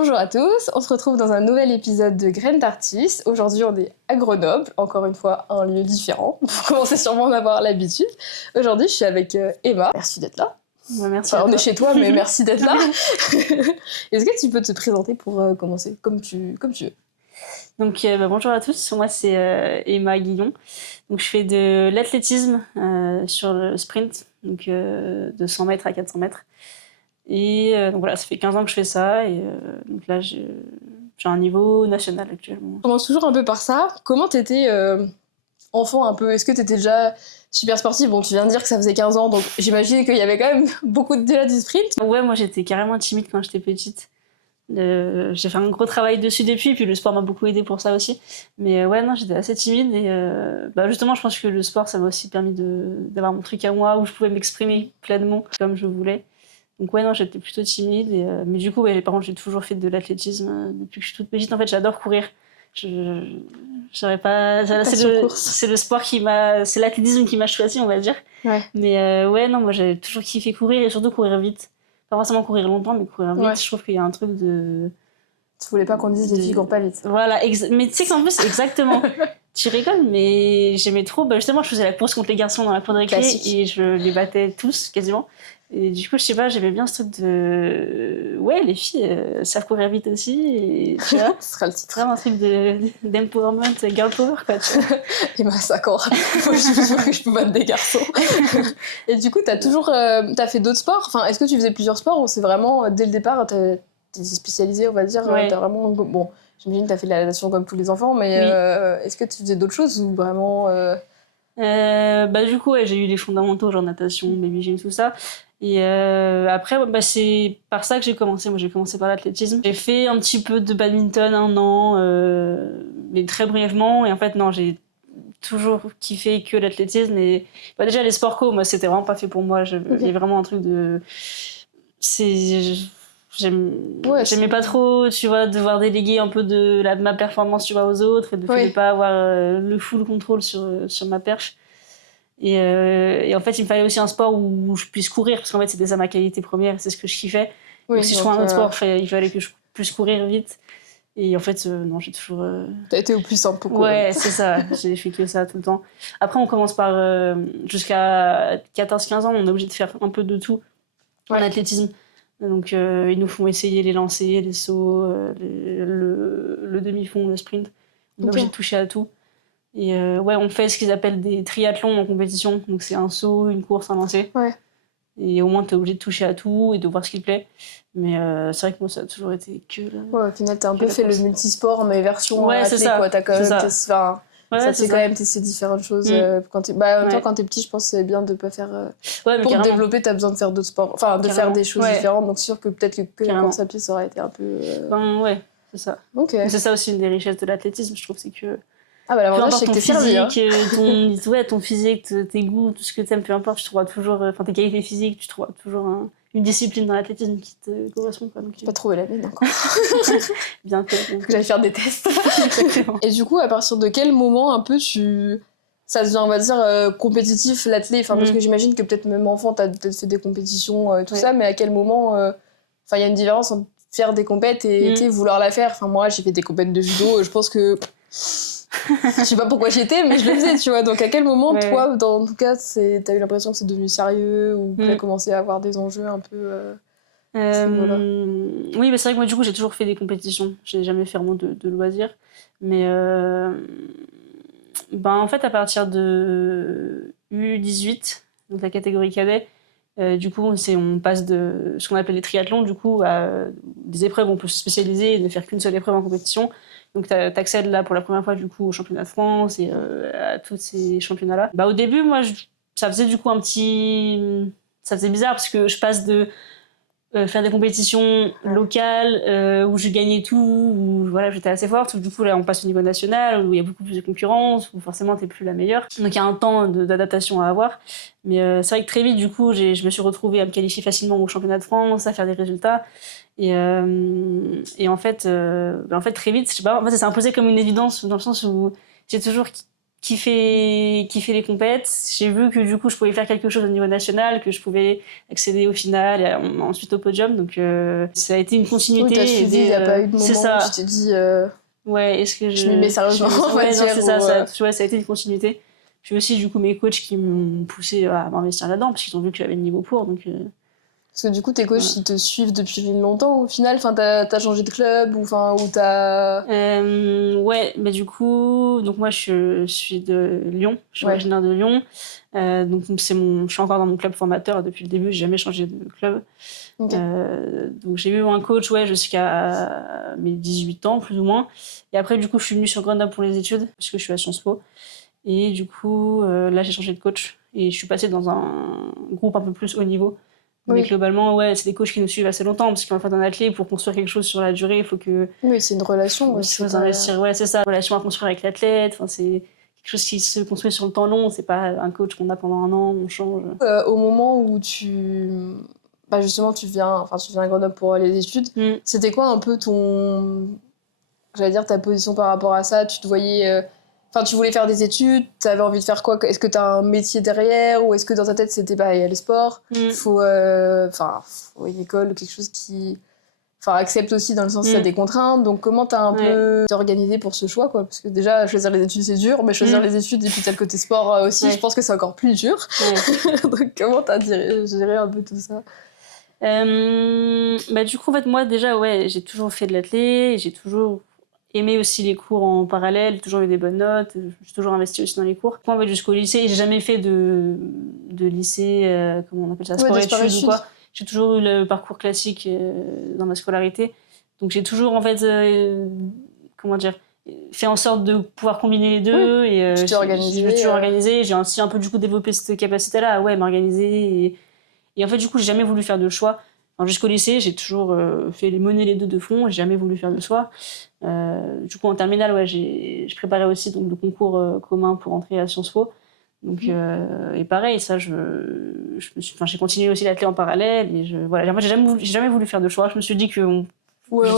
Bonjour à tous, on se retrouve dans un nouvel épisode de Graines d'Artistes. Aujourd'hui, on est à Grenoble, encore une fois, un lieu différent. Vous commencez sûrement à en avoir l'habitude. Aujourd'hui, je suis avec Emma. Merci d'être là. Ouais, merci. Enfin, on est chez toi, mais merci d'être là. Est-ce que tu peux te présenter pour commencer, comme tu veux? Donc, bonjour à tous, moi c'est Emma Guillon. Donc, je fais de l'athlétisme sur le sprint, donc de 100 mètres à 400 mètres. Et donc voilà, ça fait 15 ans que je fais ça. Et donc là, j'ai un niveau national actuellement. On commence toujours un peu par ça. Comment t'étais enfant un peu? Est-ce que t'étais déjà super sportive? Bon, tu viens de dire que ça faisait 15 ans, donc j'imagine qu'il y avait quand même beaucoup déjà du sprint. Ouais, moi j'étais carrément timide quand j'étais petite. J'ai fait un gros travail dessus depuis, puis le sport m'a beaucoup aidé pour ça aussi. Mais ouais, non, j'étais assez timide et justement, je pense que le sport, ça m'a aussi permis d'avoir mon truc à moi, où je pouvais m'exprimer pleinement comme je voulais. Donc ouais, non, j'étais plutôt timide. Mais du coup, ouais, par contre, j'ai toujours fait de l'athlétisme depuis que je suis toute petite. En fait, j'adore courir. J'aurais pas... C'est le sport c'est l'athlétisme qui m'a choisi, on va dire. Ouais. Mais ouais, non, moi, j'avais toujours kiffé courir et surtout courir vite. Pas forcément courir longtemps, mais courir vite. Ouais. Je trouve qu'il y a un truc de... Tu voulais pas qu'on dise les filles courent pas vite. Voilà, mais tu sais qu'en plus, exactement. Tu rigoles, mais j'aimais trop. Justement, je faisais la course contre les garçons dans la cour de récré et je les battais tous, quasiment. Et du coup, je sais pas, j'aimais bien ce truc de... Ouais, les filles savent courir vite aussi. Et tu vois, ce sera le titre. Vraiment un truc d'empowerment, girl power, quoi. Tu vois. Et ben, ça quand faut que je peux battre des garçons. Et du coup, t'as fait d'autres sports? Enfin, est-ce que tu faisais plusieurs sports ou c'est vraiment, dès le départ, t'es spécialisée, on va dire? Ouais. T'as vraiment... Bon, j'imagine que t'as fait de la natation comme tous les enfants, mais oui. est-ce que tu faisais d'autres choses ou vraiment... Du coup, ouais, j'ai eu des fondamentaux, genre natation, baby gym, tout ça. Et après, c'est par ça que j'ai commencé. Moi, j'ai commencé par l'athlétisme. J'ai fait un petit peu de badminton 1 an, mais très brièvement. Et en fait, non, j'ai toujours kiffé que l'athlétisme. Et déjà, les sports co, moi, c'était vraiment pas fait pour moi. Il y a vraiment un truc de... J'aimais pas trop, tu vois, devoir déléguer un peu ma performance, tu vois, aux autres et de pas avoir le full contrôle sur ma perche. Et en fait, il me fallait aussi un sport où je puisse courir, parce qu'en fait, c'était ça ma qualité première, c'est ce que je kiffais. Donc si je trouve un autre sport, il fallait que je puisse courir vite. Et en fait, non, j'ai toujours... T'as été au plus simple, quoi. Ouais, c'est ça, j'ai fait que ça tout le temps. Après, on commence par... jusqu'à 14-15 ans, on est obligé de faire un peu de tout en athlétisme. Donc, ils nous font essayer les lancers, les sauts, le demi-fond, le sprint. On est obligé de toucher à tout. Et on fait ce qu'ils appellent des triathlons en compétition. Donc, c'est un saut, une course, un lancer. Ouais. Et au moins, t'es obligé de toucher à tout et de voir ce qui te plaît. Mais c'est vrai que moi, ça a toujours été que... Ouais, au final, t'as un peu fait le multisport, mais version c'est athlète, ça. quoi. T'as quand même... ça te fait quand même tester différentes choses. Quand t'es petit, je pense que c'est bien de pas faire... mais pour te développer, t'as besoin de faire d'autres sports. Enfin, de faire des choses différentes. Donc, c'est sûr que peut-être que la course à pied, ça aurait été un peu... ouais, c'est ça. Mais c'est ça aussi une des richesses de l'athlétisme, je trouve, c'est que... Ah bah l'avantage, c'est que t'es physique, ton physique, tes goûts, tout ce que t'aimes, peu importe, tu trouveras toujours... Enfin, tes qualités physiques, tu trouveras toujours une discipline dans l'athlétisme qui te correspond, quoi. J'ai pas trouvé la mienne encore. Bientôt. J'allais faire des tests. Exactement. Et du coup, à partir de quel moment un peu ça devient, on va dire, compétitif, l'athlé? Enfin, parce que j'imagine que peut-être même enfant, t'as peut-être fait des compétitions, tout ça, mais à quel moment... Enfin, il y a une différence entre faire des compètes et vouloir la faire. Enfin, moi, j'ai fait des compètes de judo, je pense que... je sais pas pourquoi j'étais, mais je le faisais, tu vois. Donc, à quel moment, toi, en tout cas, t'as eu l'impression que c'est devenu sérieux ou que t'as commencé à avoir des enjeux un peu... Oui, mais c'est vrai que moi, du coup, j'ai toujours fait des compétitions. J'ai jamais fait vraiment de loisirs. Mais en fait, à partir de U18, donc la catégorie cadet, du coup, on passe de ce qu'on appelle les triathlons, du coup, à des épreuves où on peut se spécialiser et ne faire qu'une seule épreuve en compétition. Donc, t'accèdes là pour la première fois, du coup, au championnat de France et à tous ces championnats-là. Au début, moi, ça faisait du coup ça faisait bizarre parce que je passe de faire des compétitions locales où je gagnais tout, où voilà, j'étais assez forte, où du coup là on passe au niveau national où il y a beaucoup plus de concurrence, où forcément t'es plus la meilleure, donc il y a un temps d'adaptation à avoir. Mais c'est vrai que très vite du coup je me suis retrouvée à me qualifier facilement au championnat de France, à faire des résultats et en fait très vite, je sais pas, en fait ça s'est imposé comme une évidence dans le sens où j'ai toujours kiffé les compètes. J'ai vu que du coup je pouvais faire quelque chose au niveau national, que je pouvais accéder au final et ensuite au podium. Donc ça a été une continuité. Oui, t'as suivi, il n'y a pas eu de moment c'est ça. où tu t'es dit ouais, est-ce que je m'y mets sérieusement. Ouais, non, c'est ça, ça a été une continuité. Puis aussi du coup mes coachs qui m'ont poussé à m'investir là-dedans parce qu'ils ont vu que j'avais le niveau pour. Donc parce que du coup, tes coachs, voilà. ils te suivent depuis longtemps au final. Enfin, t'as changé de club ou t'as... Ouais, bah du coup, donc moi je suis de Lyon, je suis originaire de Lyon. Donc je suis encore dans mon club formateur depuis le début, j'ai jamais changé de club. Okay. Donc j'ai eu un coach jusqu'à mes 18 ans plus ou moins. Et après du coup je suis venue sur Grenoble pour les études parce que je suis à Sciences Po. Et du coup là j'ai changé de coach et je suis passée dans un groupe un peu plus haut niveau. Mais globalement, c'est des coachs qui nous suivent assez longtemps, parce qu'en fait, un athlète, pour construire quelque chose sur la durée, il faut que... Oui, c'est une relation. Il faut investir, c'est ça, une relation à construire avec l'athlète. Enfin, c'est quelque chose qui se construit sur le temps long, c'est pas un coach qu'on a pendant un an, on change. Au moment où justement, tu viens à Grenoble pour les études, c'était quoi un peu ta position par rapport à ça? Tu te voyais... Enfin, tu voulais faire des études, tu avais envie de faire quoi? Est-ce que tu as un métier derrière ou est-ce que dans ta tête c'était il y a le sport, faut une école, quelque chose qui accepte aussi dans le sens qu'il y a des contraintes. Donc comment tu as un peu organisé pour ce choix quoi? Parce que déjà choisir les études c'est dur, mais choisir les études et puis t'as le côté sport aussi, je pense que c'est encore plus dur. Donc comment tu as géré un peu tout ça? Du coup en fait moi déjà j'ai toujours fait de l'athlé, j'ai toujours aimé aussi les cours en parallèle, j'ai toujours eu des bonnes notes, j'ai toujours investi aussi dans les cours. En fait, jusqu'au lycée, j'ai jamais fait de lycée, comment on appelle ça, sport-études ou quoi. J'ai toujours eu le parcours classique dans ma scolarité. Donc j'ai toujours, en fait, fait en sorte de pouvoir combiner les deux. Et tu t'es organisé. Je me suis toujours organisée. J'ai aussi un peu, du coup, développé cette capacité-là à m'organiser. Et en fait, du coup, j'ai jamais voulu faire de choix. Alors, jusqu'au lycée, j'ai toujours fait mener les deux de front, j'ai jamais voulu faire de choix. Du coup, en terminale, je préparais aussi donc, le concours commun pour entrer à Sciences Po. Donc, et pareil, ça, j'ai continué aussi l'athlé en parallèle. Et moi, j'ai jamais voulu faire de choix. Je me suis dit que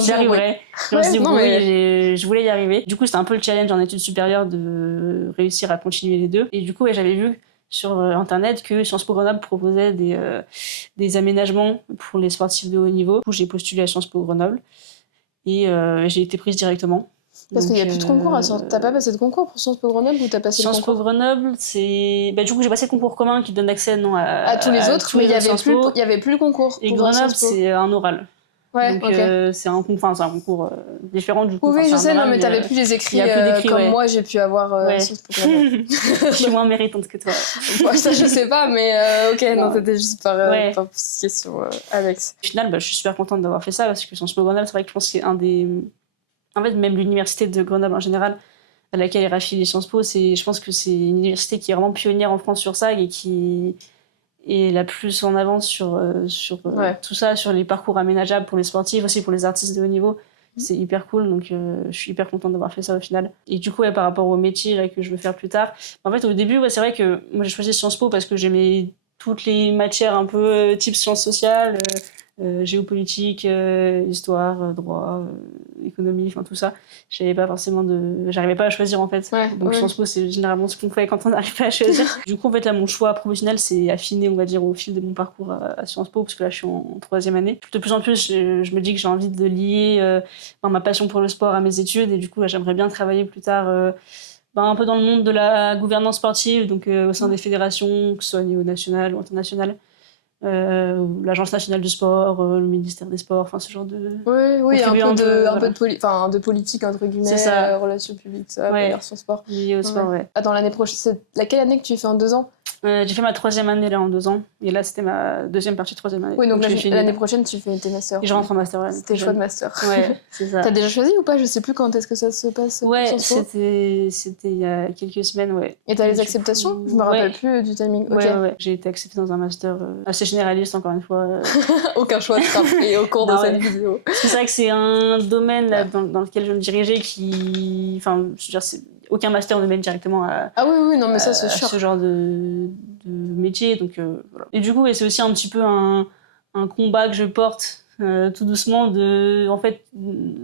j'y arriverais. Je me suis dit, je voulais y arriver. Du coup, c'était un peu le challenge en études supérieures de réussir à continuer les deux. Et du coup, j'avais vu sur internet que Sciences Po Grenoble proposait des aménagements pour les sportifs de haut niveau. Du coup, j'ai postulé à Sciences Po Grenoble et j'ai été prise directement. Parce qu'il n'y a plus de concours à Sciences Po. T'as pas passé de concours pour Sciences Po Grenoble ou t'as passé le concours? Sciences Po Grenoble, c'est... du coup, j'ai passé le concours commun qui donne accès à tous les autres, mais il y avait plus le concours. Et Grenoble, c'est un oral. Ouais, donc c'est un concours différent du coup. Oui, je sais, mais t'avais plus les écrits comme moi j'ai pu avoir. Je suis moins méritante que toi. Ça je sais pas, mais ok, non, c'était juste par petite question, Alex. Au final, je suis super contente d'avoir fait ça parce que Sciences Po Grenoble, c'est vrai que je pense que c'est un des... En fait, même l'université de Grenoble en général, à laquelle est raffiliée Sciences Po, je pense que c'est une université qui est vraiment pionnière en France sur ça et qui est la plus en avance sur tout ça, sur les parcours aménageables pour les sportifs, aussi pour les artistes de haut niveau. C'est hyper cool, donc je suis hyper contente d'avoir fait ça au final. Et du coup, par rapport au métier là, que je veux faire plus tard, en fait, au début, c'est vrai que moi j'ai choisi Sciences Po parce que j'aimais toutes les matières un peu type sciences sociales, géopolitique, histoire, droit, économie, enfin tout ça. J'arrivais pas à choisir en fait. Donc Sciences Po, c'est généralement ce qu'on fait quand on n'arrive pas à choisir. Du coup, en fait, là, mon choix professionnel s'est affiné, on va dire, au fil de mon parcours à Sciences Po, parce que là, je suis en 3e année. De plus en plus, je me dis que j'ai envie de lier ma passion pour le sport à mes études, et du coup, là, j'aimerais bien travailler plus tard un peu dans le monde de la gouvernance sportive, donc au sein des fédérations, que ce soit au niveau national ou international. L'Agence nationale du sport, le ministère des sports, enfin ce genre de... Oui, un peu de politique, entre guillemets, relations publiques, ça, version sport. Lié au sport, Attends, l'année prochaine, c'est laquelle année que tu fais en 2 ans? J'ai fait ma 3e année là en 2 ans, et là c'était ma 2e partie de 3e année. Oui, donc l'année prochaine tu fais tes masters. Et je rentre en master. C'était choix de master. Ouais, c'est ça. T'as déjà choisi ou pas? Je sais plus quand est-ce que ça se passe. Ouais, c'était il y a quelques semaines, Et t'as les acceptations? Je me rappelle plus du timing. Ouais. J'ai été acceptée dans un master assez généraliste, encore une fois. Aucun choix de frapper au cours de cette vidéo. C'est vrai que c'est un domaine là, dans lequel je me dirigeais qui... Enfin, je veux dire, aucun master ne mène directement à, non, mais ça, c'est sûr. Ce genre de métier. Donc, voilà. Et du coup, c'est aussi un petit peu un combat que je porte tout doucement, en fait,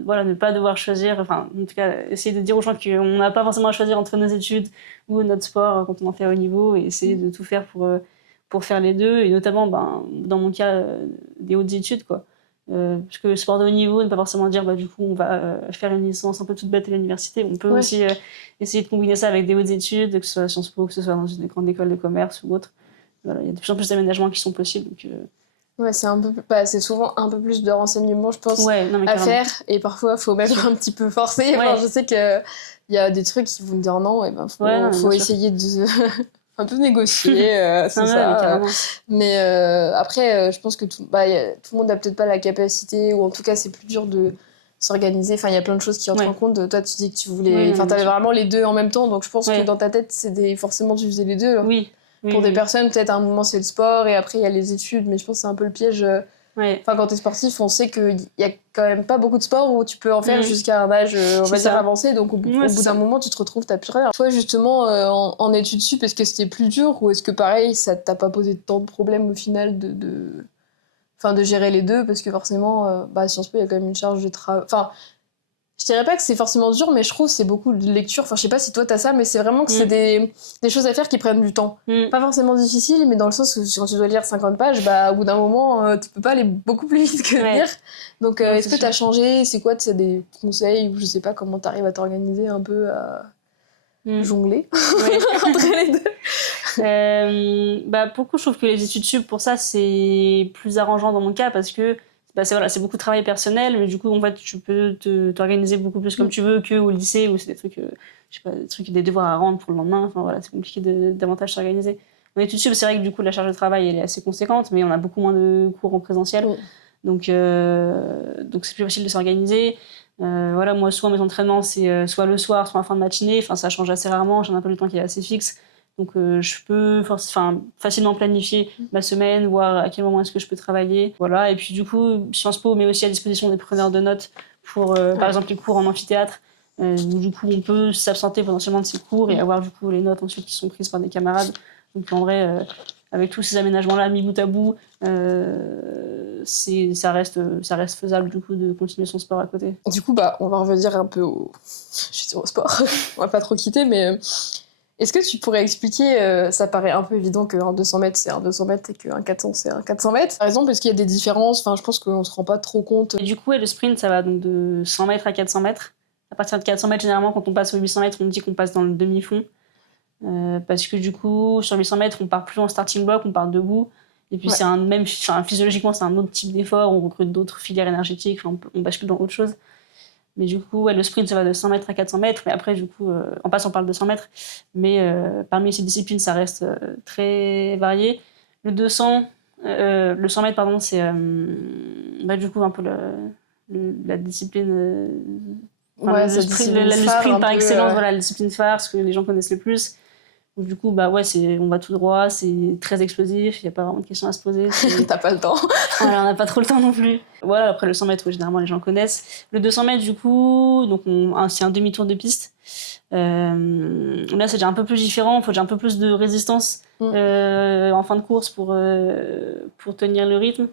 voilà, ne pas devoir choisir, enfin, en tout cas, essayer de dire aux gens qu'on n'a pas forcément à choisir entre nos études ou notre sport quand on en fait à haut niveau, et essayer de tout faire pour faire les deux, et notamment, dans mon cas, des hautes études, quoi. Parce que le sport de haut niveau, ne pas forcément dire, du coup, on va faire une licence un peu toute bête à l'université. On peut aussi essayer de combiner ça avec des hautes études, que ce soit à Sciences Po, que ce soit dans une grande école de commerce ou autre. Voilà, il y a de plus en plus d'aménagements qui sont possibles, donc... Ouais, c'est souvent un peu plus de renseignements, je pense, à faire. Et parfois, il faut même un petit peu forcer. Enfin, je sais qu'il y a des trucs qui vont me dire non, et faut essayer de un peu négocier, c'est ça. Mais après, je pense que tout le monde n'a peut-être pas la capacité, ou en tout cas, c'est plus dur de s'organiser. Enfin, il y a plein de choses qui entrent en compte. Toi, tu dis que tu voulais... Enfin, t'avais vraiment les deux en même temps, donc je pense que dans ta tête, forcément, tu faisais les deux. Oui. Pour des personnes, peut-être à un moment c'est le sport et après il y a les études, mais je pense que c'est un peu le piège. Enfin, quand t'es sportif, on sait qu'il y a quand même pas beaucoup de sports où tu peux en faire jusqu'à un âge, on va dire, avancé, donc au bout d'un moment tu te retrouves, t'as plus rien. Toi justement, en études sup, est-ce que c'était plus dur ou est-ce que pareil, ça t'a pas posé tant de problèmes au final de gérer les deux, parce que forcément, Sciences Po, il y a quand même une charge de travail. Enfin, je dirais pas que c'est forcément dur, mais je trouve que c'est beaucoup de lecture. Enfin, je sais pas si toi t'as ça, mais c'est vraiment que c'est des choses à faire qui prennent du temps. Pas forcément difficile, mais dans le sens où quand tu dois lire 50 pages, au bout d'un moment, tu peux pas aller beaucoup plus vite que lire. Donc, est-ce que t'as changé? C'est quoi, tu as des conseils, ou je sais pas comment t'arrives à t'organiser un peu, à jongler entre les deux? Pour le coup, je trouve que les études sup, pour ça, c'est plus arrangeant dans mon cas, parce que c'est beaucoup de travail personnel, mais du coup, en fait, tu peux t'organiser beaucoup plus comme tu veux qu'au lycée, où c'est des trucs, je sais pas, des devoirs à rendre pour le lendemain. Enfin, voilà, c'est compliqué davantage s'organiser. En études sup, c'est vrai que du coup, la charge de travail, elle est assez conséquente, mais on a beaucoup moins de cours en présentiel. Donc c'est plus facile de s'organiser. Moi, souvent, mes entraînements, c'est soit le soir, soit en fin de matinée. Enfin, ça change assez rarement. J'ai un peu du temps qui est assez fixe. Donc, je peux facilement planifier ma semaine, voir à quel moment est-ce que je peux travailler. Voilà. Et puis, du coup, Sciences Po met aussi à disposition des preneurs de notes pour, par exemple, les cours en amphithéâtre. Où, du coup, on peut s'absenter potentiellement de ces cours et avoir, du coup, les notes ensuite qui sont prises par des camarades. Donc, en vrai, avec tous ces aménagements-là mis bout à bout, ça reste faisable, du coup, de continuer son sport à côté. Du coup, on va revenir un peu au sport. On va pas trop quitter, mais... Est-ce que tu pourrais expliquer, ça paraît un peu évident qu'un 200 mètres c'est un 200 mètres et qu'un 400 c'est un 400 mètres. Par exemple, est-ce qu'il y a des différences? Enfin, je pense qu'on se rend pas trop compte. Et du coup, le sprint, ça va donc de 100 mètres à 400 mètres. À partir de 400 mètres, généralement, quand on passe aux 800 mètres, on dit qu'on passe dans le demi-fond. Parce que du coup, sur 800 mètres, on part plus en starting block, on part debout. Et puis, physiologiquement, c'est un autre type d'effort. On recrute d'autres filières énergétiques, on bascule dans autre chose. Mais du coup, le sprint, ça va de 100 mètres à 400 mètres. Mais après, du coup, en passant par le 200 mètres. Mais parmi ces disciplines, ça reste très varié. Le 100 mètres, pardon, c'est du coup un peu la discipline... le sprint par excellence, voilà, la discipline phare, ce que les gens connaissent le plus. Donc, du coup, on va tout droit, c'est très explosif, il n'y a pas vraiment de questions à se poser. T'as pas le temps. Voilà, on n'a pas trop le temps non plus. Voilà, après le 100 mètres, généralement les gens connaissent. Le 200 mètres, du coup, donc c'est un demi-tour de piste. Là, c'est déjà un peu plus différent, il faut déjà un peu plus de résistance en fin de course pour tenir le rythme.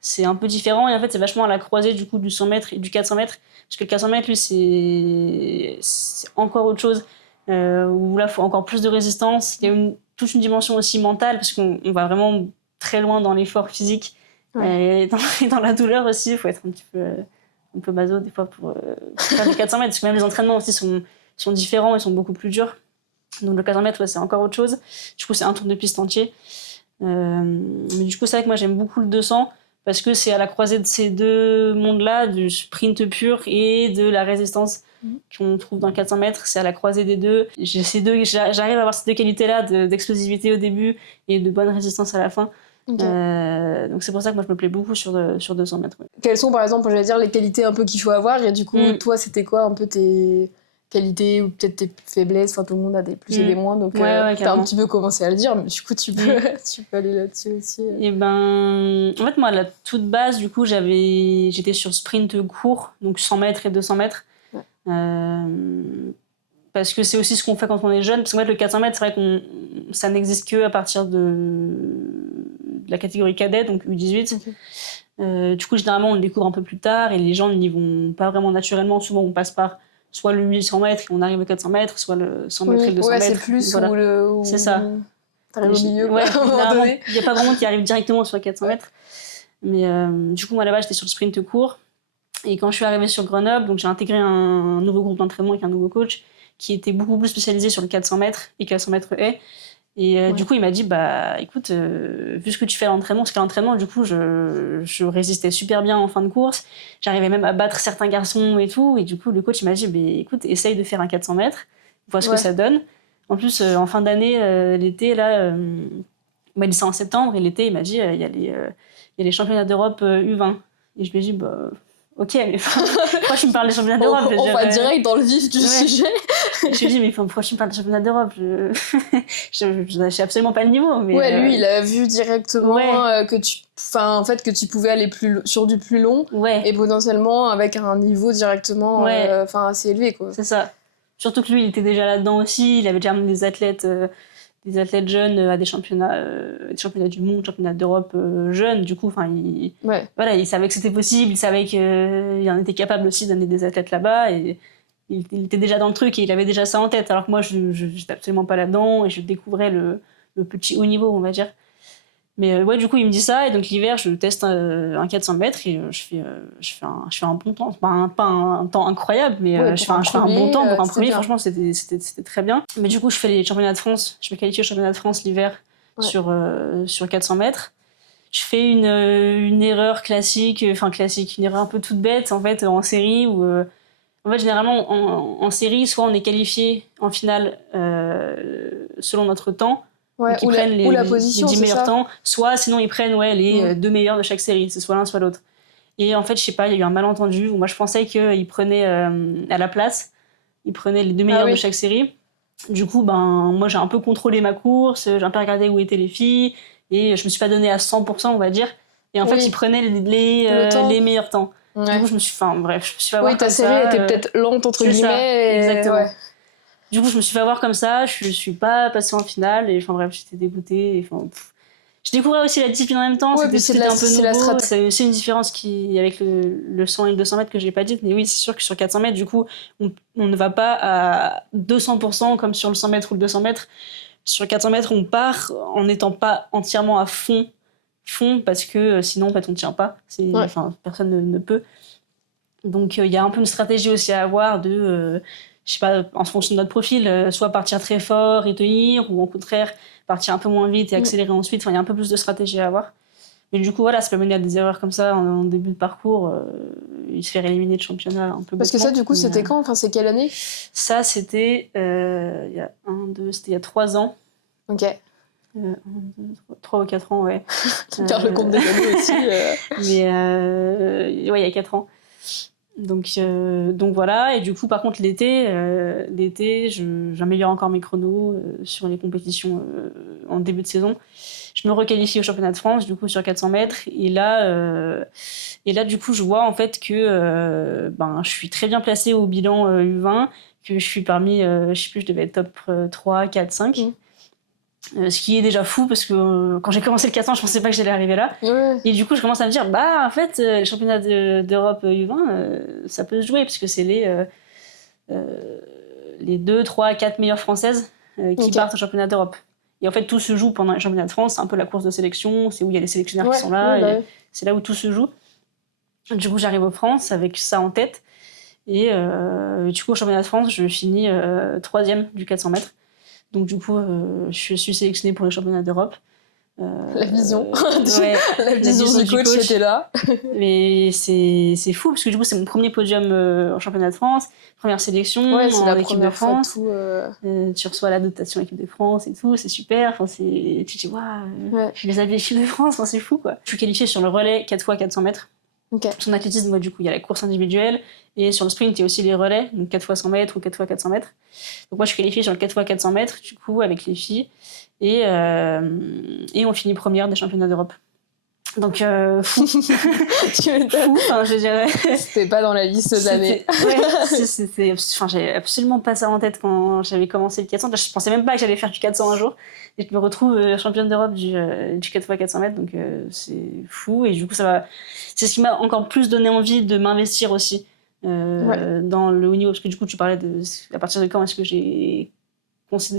C'est un peu différent, et en fait, c'est vachement à la croisée du coup du 100 mètres et du 400 mètres. Parce que le 400 mètres, lui, c'est encore autre chose. Où là, il faut encore plus de résistance. Il y a toute une dimension aussi mentale, parce qu'on va vraiment très loin dans l'effort physique. Et dans la douleur aussi, il faut être un peu maso des fois pour faire les 400 mètres. Parce que même les entraînements aussi sont différents et sont beaucoup plus durs. Donc le 400 mètres, c'est encore autre chose. Du coup, c'est un tour de piste entier. Mais du coup, c'est vrai que moi, j'aime beaucoup le 200, parce que c'est à la croisée de ces deux mondes-là, du sprint pur et de la résistance qu'on trouve dans le 400 mètres. C'est à la croisée des deux. J'arrive à avoir ces deux qualités-là d'explosivité au début et de bonne résistance à la fin. Okay. Donc c'est pour ça que moi je me plais beaucoup sur 200 mètres. Quelles sont par exemple, j'allais dire, les qualités un peu qu'il faut avoir, et du coup toi c'était quoi un peu tes qualités ou peut-être tes faiblesses? Enfin, tout le monde a des plus et des moins, donc t'as un petit peu commencé à le dire, mais du coup tu peux aller là-dessus aussi. Et en fait moi à la toute base du coup j'étais sur sprint court, donc 100 mètres et 200 mètres. Parce que c'est aussi ce qu'on fait quand on est jeune. Parce qu'en fait, le 400 mètres, c'est vrai que ça n'existe que à partir de la catégorie cadet, donc U18. Okay. Du coup, généralement, on le découvre un peu plus tard et les gens n'y vont pas vraiment naturellement. Souvent, on passe par soit le 800 mètres et on arrive au 400 mètres, soit le 100 mètres et le 200 ouais, mètres. c'est plus voilà. c'est ça. T'arrives au milieu, ouais, quoi, à un moment donné. il n'y a pas vraiment qui arrive directement sur 400 mètres. Mais du coup, moi, là-bas, j'étais sur le sprint court. Et quand je suis arrivée sur Grenoble, donc j'ai intégré un nouveau groupe d'entraînement avec un nouveau coach qui était beaucoup plus spécialisé sur le 400 mètres et 400 mètres haies. Et du coup, il m'a dit, bah écoute, vu ce que tu fais à l'entraînement, parce qu'à l'entraînement, du coup, je résistais super bien en fin de course. J'arrivais même à battre certains garçons et tout. Et du coup, le coach, il m'a dit, bah, écoute, essaye de faire un 400 mètres, vois ce que ça donne. En plus, en fin d'année, l'été, là, il m'a dit ça en septembre, et l'été, il m'a dit, il y a les championnats d'Europe U20. Et je lui ai dit, bah, ok, mais pourquoi tu me parles des championnats d'Europe? On va direct dans le vif du sujet. Je lui ai dit, mais pourquoi tu me parles des championnats d'Europe? Je sais absolument pas le niveau. Mais ouais, lui, il a vu directement que tu pouvais aller sur du plus long et potentiellement avec un niveau directement assez élevé, quoi. C'est ça. Surtout que lui, il était déjà là-dedans aussi. Il avait déjà amené des athlètes jeunes à des championnats du monde, championnats d'Europe jeunes. Du coup, il savait que c'était possible. Il savait qu'il en était capable aussi d'amener des athlètes là-bas. Et il était déjà dans le truc et il avait déjà ça en tête. Alors que moi, je n'étais absolument pas là-dedans et je découvrais le petit haut niveau, on va dire. Mais du coup, il me dit ça, et donc l'hiver, je teste un 400 mètres et je fais un bon temps. Pas un temps incroyable, mais je fais un bon temps pour un premier. Franchement, c'était très bien. Mais du coup, je fais les championnats de France. Je me qualifie au championnat de France l'hiver sur 400 mètres. Je fais une erreur classique, une erreur un peu toute bête, en fait, en série, où en fait, généralement, en série, soit on est qualifié en finale selon notre temps. Ouais, donc ils prennent les 10 meilleurs ça temps, soit sinon ils prennent les 2 meilleurs de chaque série, c'est soit l'un soit l'autre. Et en fait, je sais pas, il y a eu un malentendu où moi je pensais qu'ils prenaient à la place, ils prenaient les 2 meilleurs de chaque série. Du coup, moi j'ai un peu contrôlé ma course, j'ai un peu regardé où étaient les filles et je me suis pas donné à 100%, on va dire. Et en fait, ils prenaient les meilleurs temps. Ouais. Du coup, je me suis fait avoir ta série était peut-être lente entre guillemets. Exactement. Ouais. Du coup, je me suis fait avoir comme ça, je suis pas passée en finale, et j'étais dégoûtée. Je découvrais aussi la discipline en même temps, c'était un peu nouveau. C'est aussi une différence avec le 100 et le 200 mètres que j'ai pas dite, mais oui, c'est sûr que sur 400 mètres, du coup, on ne va pas à 200% comme sur le 100 mètres ou le 200 mètres. Sur 400 mètres, on part en n'étant pas entièrement à fond, parce que sinon, en fait, on ne tient pas. Personne ne peut. Donc, il y a un peu une stratégie aussi à avoir de... je sais pas, en fonction de notre profil, soit partir très fort et tenir, ou au contraire, partir un peu moins vite et accélérer ensuite. Il y a un peu plus de stratégie à avoir. Mais du coup, voilà, ça peut mener à des erreurs comme ça en début de parcours. Il se fait éliminer de championnat un peu. Parce que ça, du coup, c'était quand? Enfin, c'est quelle année? Ça, c'était il y a 3 ans. Ok. 3 ou 4 ans, ouais. Tu perds le compte des années aussi. Mais il y a 4 ans. Donc voilà, et du coup par contre l'été j'améliore encore mes chronos sur les compétitions en début de saison. Je me requalifie au championnat de France du coup sur 400 mètres et là du coup je vois en fait que je suis très bien placée au bilan U20, que je suis parmi je sais plus, je devais être top 3, 4, 5. Ce qui est déjà fou parce que quand j'ai commencé le 400, je pensais pas que j'allais arriver là. Et du coup, je commence à me dire, en fait, les championnats d'Europe U20, ça peut se jouer parce que c'est les 2, 3, 4 meilleures françaises qui partent au championnat d'Europe. Et en fait, tout se joue pendant les championnats de France. C'est un peu la course de sélection, c'est où il y a les sélectionneurs qui sont là. C'est là où tout se joue. Du coup, j'arrive en France avec ça en tête. Et du coup, au championnat de France, je finis 3e du 400 mètres. Donc du coup, je suis sélectionnée pour les championnats d'Europe. La vision. La vision du coach était là. Mais c'est fou, parce que du coup, c'est mon premier podium en championnat de France, première sélection en équipe de France. Tu reçois la dotation équipe de France et tout, c'est super. Tu te dis, waouh, je les avais équipe de France, c'est fou, quoi. Je suis qualifiée sur le relais 4x400 mètres. Son athlétisme, du coup, il y a la course individuelle. Et sur le sprint, il y a aussi les relais, donc 4x100 mètres ou 4x400 mètres. Donc moi, je suis qualifiée sur le 4x400 mètres, du coup, avec les filles. Et on finit première des championnats d'Europe. Donc, fou. Tu m'étonnes. Fou, je dirais. C'était pas dans la liste d'années. Ouais, j'avais absolument pas ça en tête quand j'avais commencé le 400. Je pensais même pas que j'allais faire du 400 un jour. Et je me retrouve championne d'Europe du 4x400 mètres, donc c'est fou. Et du coup, c'est ce qui m'a encore plus donné envie de m'investir aussi dans le haut niveau. Parce que du coup, tu parlais à partir de quand est-ce que j'ai commencé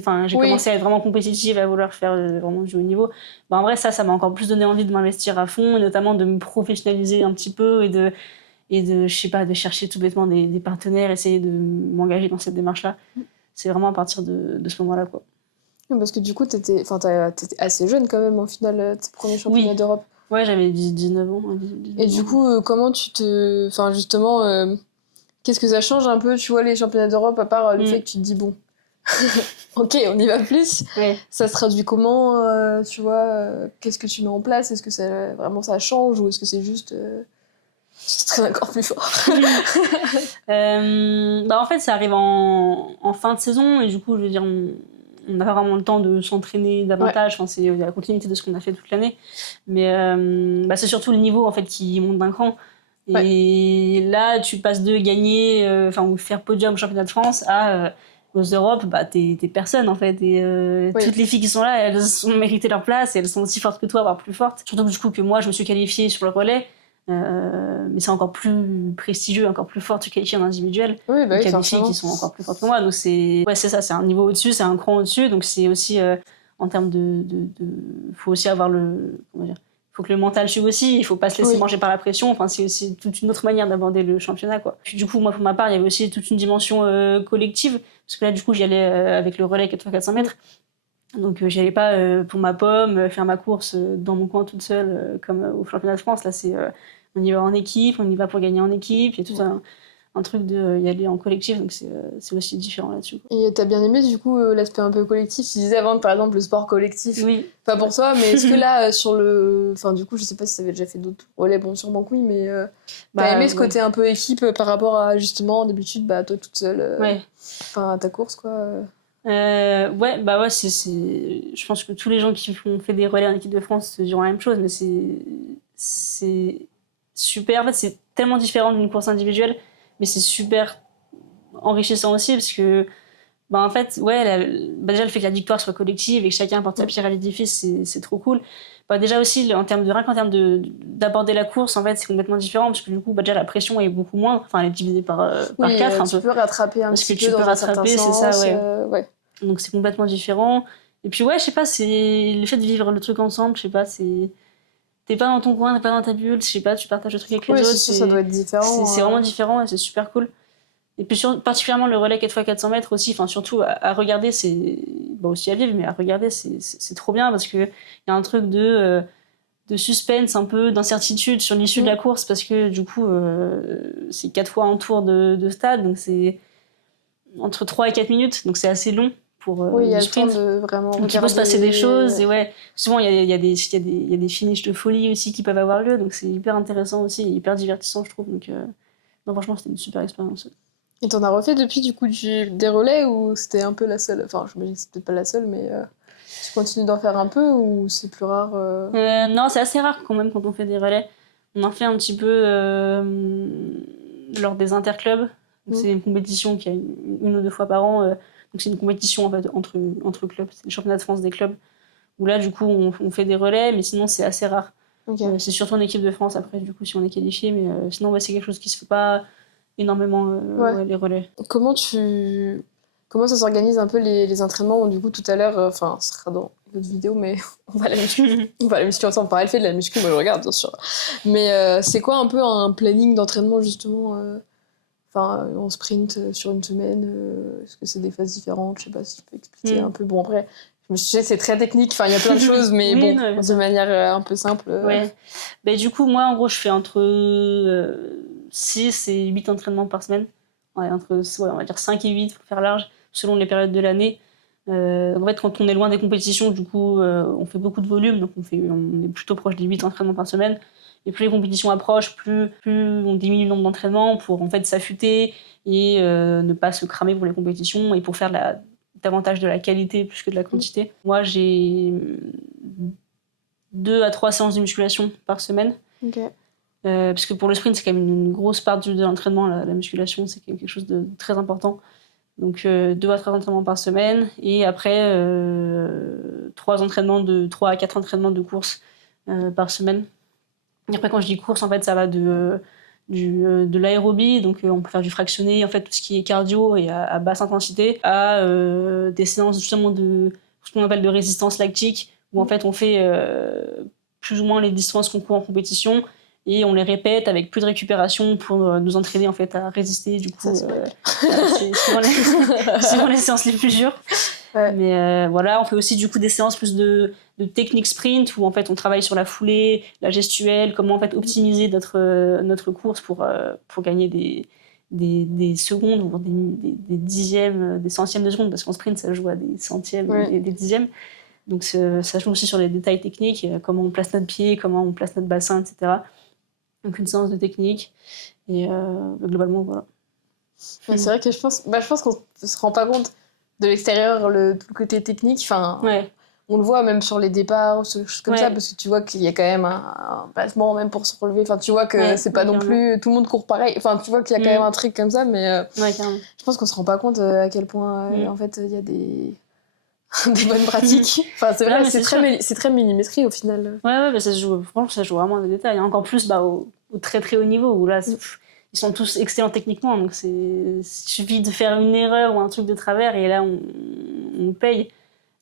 à être vraiment compétitive, à vouloir faire vraiment du haut niveau. En vrai, ça m'a encore plus donné envie de m'investir à fond, et notamment de me professionnaliser un petit peu et de je sais pas, de chercher tout bêtement des partenaires, essayer de m'engager dans cette démarche-là. C'est vraiment à partir de ce moment-là, quoi. Parce que du coup, t'étais assez jeune quand même, au final, tes premiers championnats d'Europe. Ouais, j'avais 19 ans. 19 et du coup, comment tu te... Enfin, justement, qu'est-ce que ça change un peu, tu vois, les championnats d'Europe, à part le fait que tu te dis, bon, ok, on y va plus. Ouais. Ça se traduit comment, tu vois, qu'est-ce que tu mets en place? Est-ce que ça change, ou est-ce que c'est juste... tu t'entraînes encore plus fort? En fait, ça arrive en fin de saison, et du coup, je veux dire, on n'a pas vraiment le temps de s'entraîner davantage. Enfin, c'est la continuité de ce qu'on a fait toute l'année. Mais c'est surtout le niveau en fait qui monte d'un cran. Et là, tu passes de gagner, ou faire podium au championnat de France à aux Europes, t'es personne en fait. Et toutes les filles qui sont là, elles ont mérité leur place, et elles sont aussi fortes que toi, voire plus fortes. Surtout que du coup, que moi, je me suis qualifiée sur le relais. Mais c'est encore plus prestigieux, encore plus fort de se qualifier en individuel. Oui, donc il y a des filles qui sont encore plus fortes que moi. Donc c'est ça, c'est un niveau au-dessus, c'est un cran au-dessus. Donc c'est aussi en termes faut aussi avoir faut que le mental suive aussi, il faut pas se laisser manger par la pression. Enfin, c'est aussi toute une autre manière d'aborder le championnat, quoi. Puis du coup, moi pour ma part, il y avait aussi toute une dimension collective, parce que là du coup j'y allais avec le relais 4x400 mètres. Donc j'y allais pas pour ma pomme, faire ma course dans mon coin toute seule, comme au championnat de France. Là c'est on y va en équipe, on y va pour gagner en équipe. Il y a tout un truc de y aller en collectif, donc c'est aussi différent là-dessus, quoi. Et t'as bien aimé du coup l'aspect un peu collectif? Tu disais avant que par exemple le sport collectif, oui. Pas pour toi, mais est-ce que là sur le... Enfin du coup je sais pas si t'avais déjà fait d'autres relais, bon sûrement que oui, mais t'as aimé ce côté un peu équipe par rapport à justement d'habitude toi toute seule à ta course, quoi. Ouais, je pense que tous les gens qui ont fait des relais en équipe de France se diront la même chose, mais c'est super. En fait, c'est tellement différent d'une course individuelle, mais c'est super enrichissant aussi, parce que en fait, déjà le fait que la victoire soit collective et que chacun porte sa pierre à l'édifice, c'est trop cool. Déjà aussi en termes d'aborder la course, en fait, c'est complètement différent, parce que du coup déjà la pression est beaucoup moins, elle est divisée par 4 tu peux rattraper un petit peu dans un certain sens, c'est ça, donc c'est complètement différent. Et puis je sais pas, c'est le fait de vivre le truc ensemble, je sais pas, t'es pas dans ton coin, t'es pas dans ta bulle, je sais pas, tu partages le truc avec les autres, ça doit être différent, c'est vraiment différent, et c'est super cool. Et puis particulièrement le relais 4x400 mètres aussi, surtout à regarder, c'est aussi à vivre, mais à regarder c'est trop bien, parce que y a un truc de suspense, un peu d'incertitude sur l'issue de la course, parce que du coup c'est 4 fois un tour de stade, donc c'est entre 3 et 4 minutes, donc c'est assez long pour il y a le le temps sprint. de vraiment donc il peut se passer des choses, et souvent il y a des finishes de folie aussi qui peuvent avoir lieu, donc c'est hyper intéressant aussi, et hyper divertissant, je trouve. Donc non, franchement c'était une super expérience. Et t'en as refait depuis du coup des relais, ou c'était un peu la seule? Enfin, j'imagine que c'est peut-être pas la seule, mais tu continues d'en faire un peu, ou c'est plus rare? Non, c'est assez rare quand même quand on fait des relais. On en fait un petit peu lors des interclubs. C'est une compétition qui a une ou deux fois par an. Donc c'est une compétition en fait, entre clubs. C'est le championnat de France des clubs. Où là, du coup, on fait des relais, mais sinon c'est assez rare. C'est surtout en équipe de France après, du coup, si on est qualifié. Mais sinon, c'est quelque chose qui se fait pas énormément, les relais. Comment ça s'organise un peu les entraînements? Du coup, tout à l'heure, ce sera dans une autre vidéo, mais on va la muscu ensemble. Elle fait de la muscu, moi je regarde, bien sûr. Mais c'est quoi un peu un planning d'entraînement, justement en sprint sur une semaine? Est-ce que c'est des phases différentes? Je sais pas si tu peux expliquer un peu. Bon, après, je me suis dit, c'est très technique, il y a plein de choses, mais de manière un peu simple. Du coup, moi, en gros, je fais entre 6 et 8 entraînements par semaine. On va dire 5 et 8 pour faire large, selon les périodes de l'année. En fait, quand on est loin des compétitions, du coup, on fait beaucoup de volume, donc on est plutôt proche des 8 entraînements par semaine. Et plus les compétitions approchent, plus on diminue le nombre d'entraînements pour en fait s'affûter et ne pas se cramer pour les compétitions, et pour faire davantage de la qualité plus que de la quantité. Moi, j'ai 2 à 3 séances de musculation par semaine. Ok. Parce que pour le sprint, c'est quand même une grosse part de l'entraînement, la musculation, c'est quand même quelque chose de très important. Donc 2 à 3 entraînements par semaine, et après 3 à 4 entraînements de course par semaine. Et après, quand je dis course, en fait, ça va de l'aérobie, donc on peut faire du fractionné, en fait, tout ce qui est cardio et à basse intensité, à des séances justement de ce qu'on appelle de résistance lactique, où en fait on fait plus ou moins les distances qu'on court en compétition, et on les répète avec plus de récupération pour nous entraîner en fait à résister. Du coup, c'est souvent les séances les plus dures. Ouais. Mais voilà, on fait aussi du coup des séances plus de technique sprint, où en fait on travaille sur la foulée, la gestuelle, comment en fait optimiser notre course pour gagner des secondes, ou des dixièmes, des centièmes de seconde, parce qu'en sprint ça joue à des centièmes, des dixièmes. Donc ça joue aussi sur les détails techniques, comment on place notre pied, comment on place notre bassin, etc. Donc une séance de technique, et globalement voilà. Ouais, c'est vrai que je pense qu'on se rend pas compte de l'extérieur, tout le côté technique, enfin, on le voit même sur les départs ou choses comme ça, parce que tu vois qu'il y a quand même un placement même pour se relever, enfin tu vois que c'est pas non plus tout le monde court pareil, enfin tu vois qu'il y a quand même un truc comme ça, mais je pense qu'on se rend pas compte à quel point en fait il y a des bonnes pratiques. Enfin c'est vrai, c'est très millimétré au final. Ouais, bah, ça se joue, franchement ça joue vraiment à des détails, encore plus au très très haut niveau, où là ils sont tous excellents techniquement, donc il suffit de faire une erreur ou un truc de travers, et là on paye.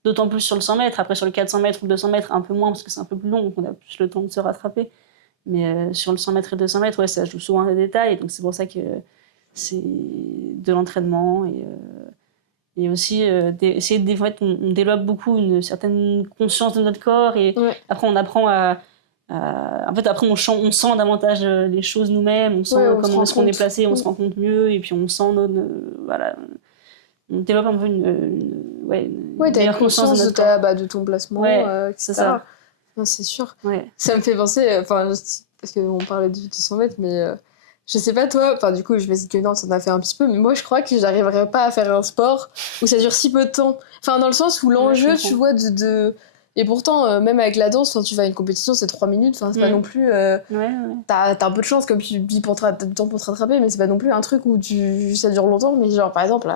D'autant plus sur le 100 mètres. Après, sur le 400 mètres ou le 200 mètres, un peu moins, parce que c'est un peu plus long, donc on a plus le temps de se rattraper. Mais sur le 100 mètres et 200 mètres, ça joue souvent des détails. Donc c'est pour ça que c'est de l'entraînement. Et aussi, essayer de fait, on développe beaucoup une certaine conscience de notre corps. Et après, on apprend en fait, après, on sent davantage les choses nous-mêmes. On sent comment est-ce qu'on est placé, on se rend compte mieux. Et puis, on sent voilà, on développe un peu une meilleure conscience de ton placement, etc. C'est ça. Non, c'est sûr. Ouais. Ça me fait penser, parce qu'on parlait du 100 mètres, mais je sais pas toi, du coup, je me dis que non, ça en a fait un petit peu, mais moi, je crois que j'arriverais pas à faire un sport où ça dure si peu de temps. Enfin, dans le sens où l'enjeu, tu vois, Et pourtant, même avec la danse, tu vas à une compétition, c'est 3 minutes, c'est pas non plus... T'as un peu de chance, comme tu dis, t'as du temps pour te rattraper, mais c'est pas non plus un truc où ça dure longtemps, mais genre, par exemple,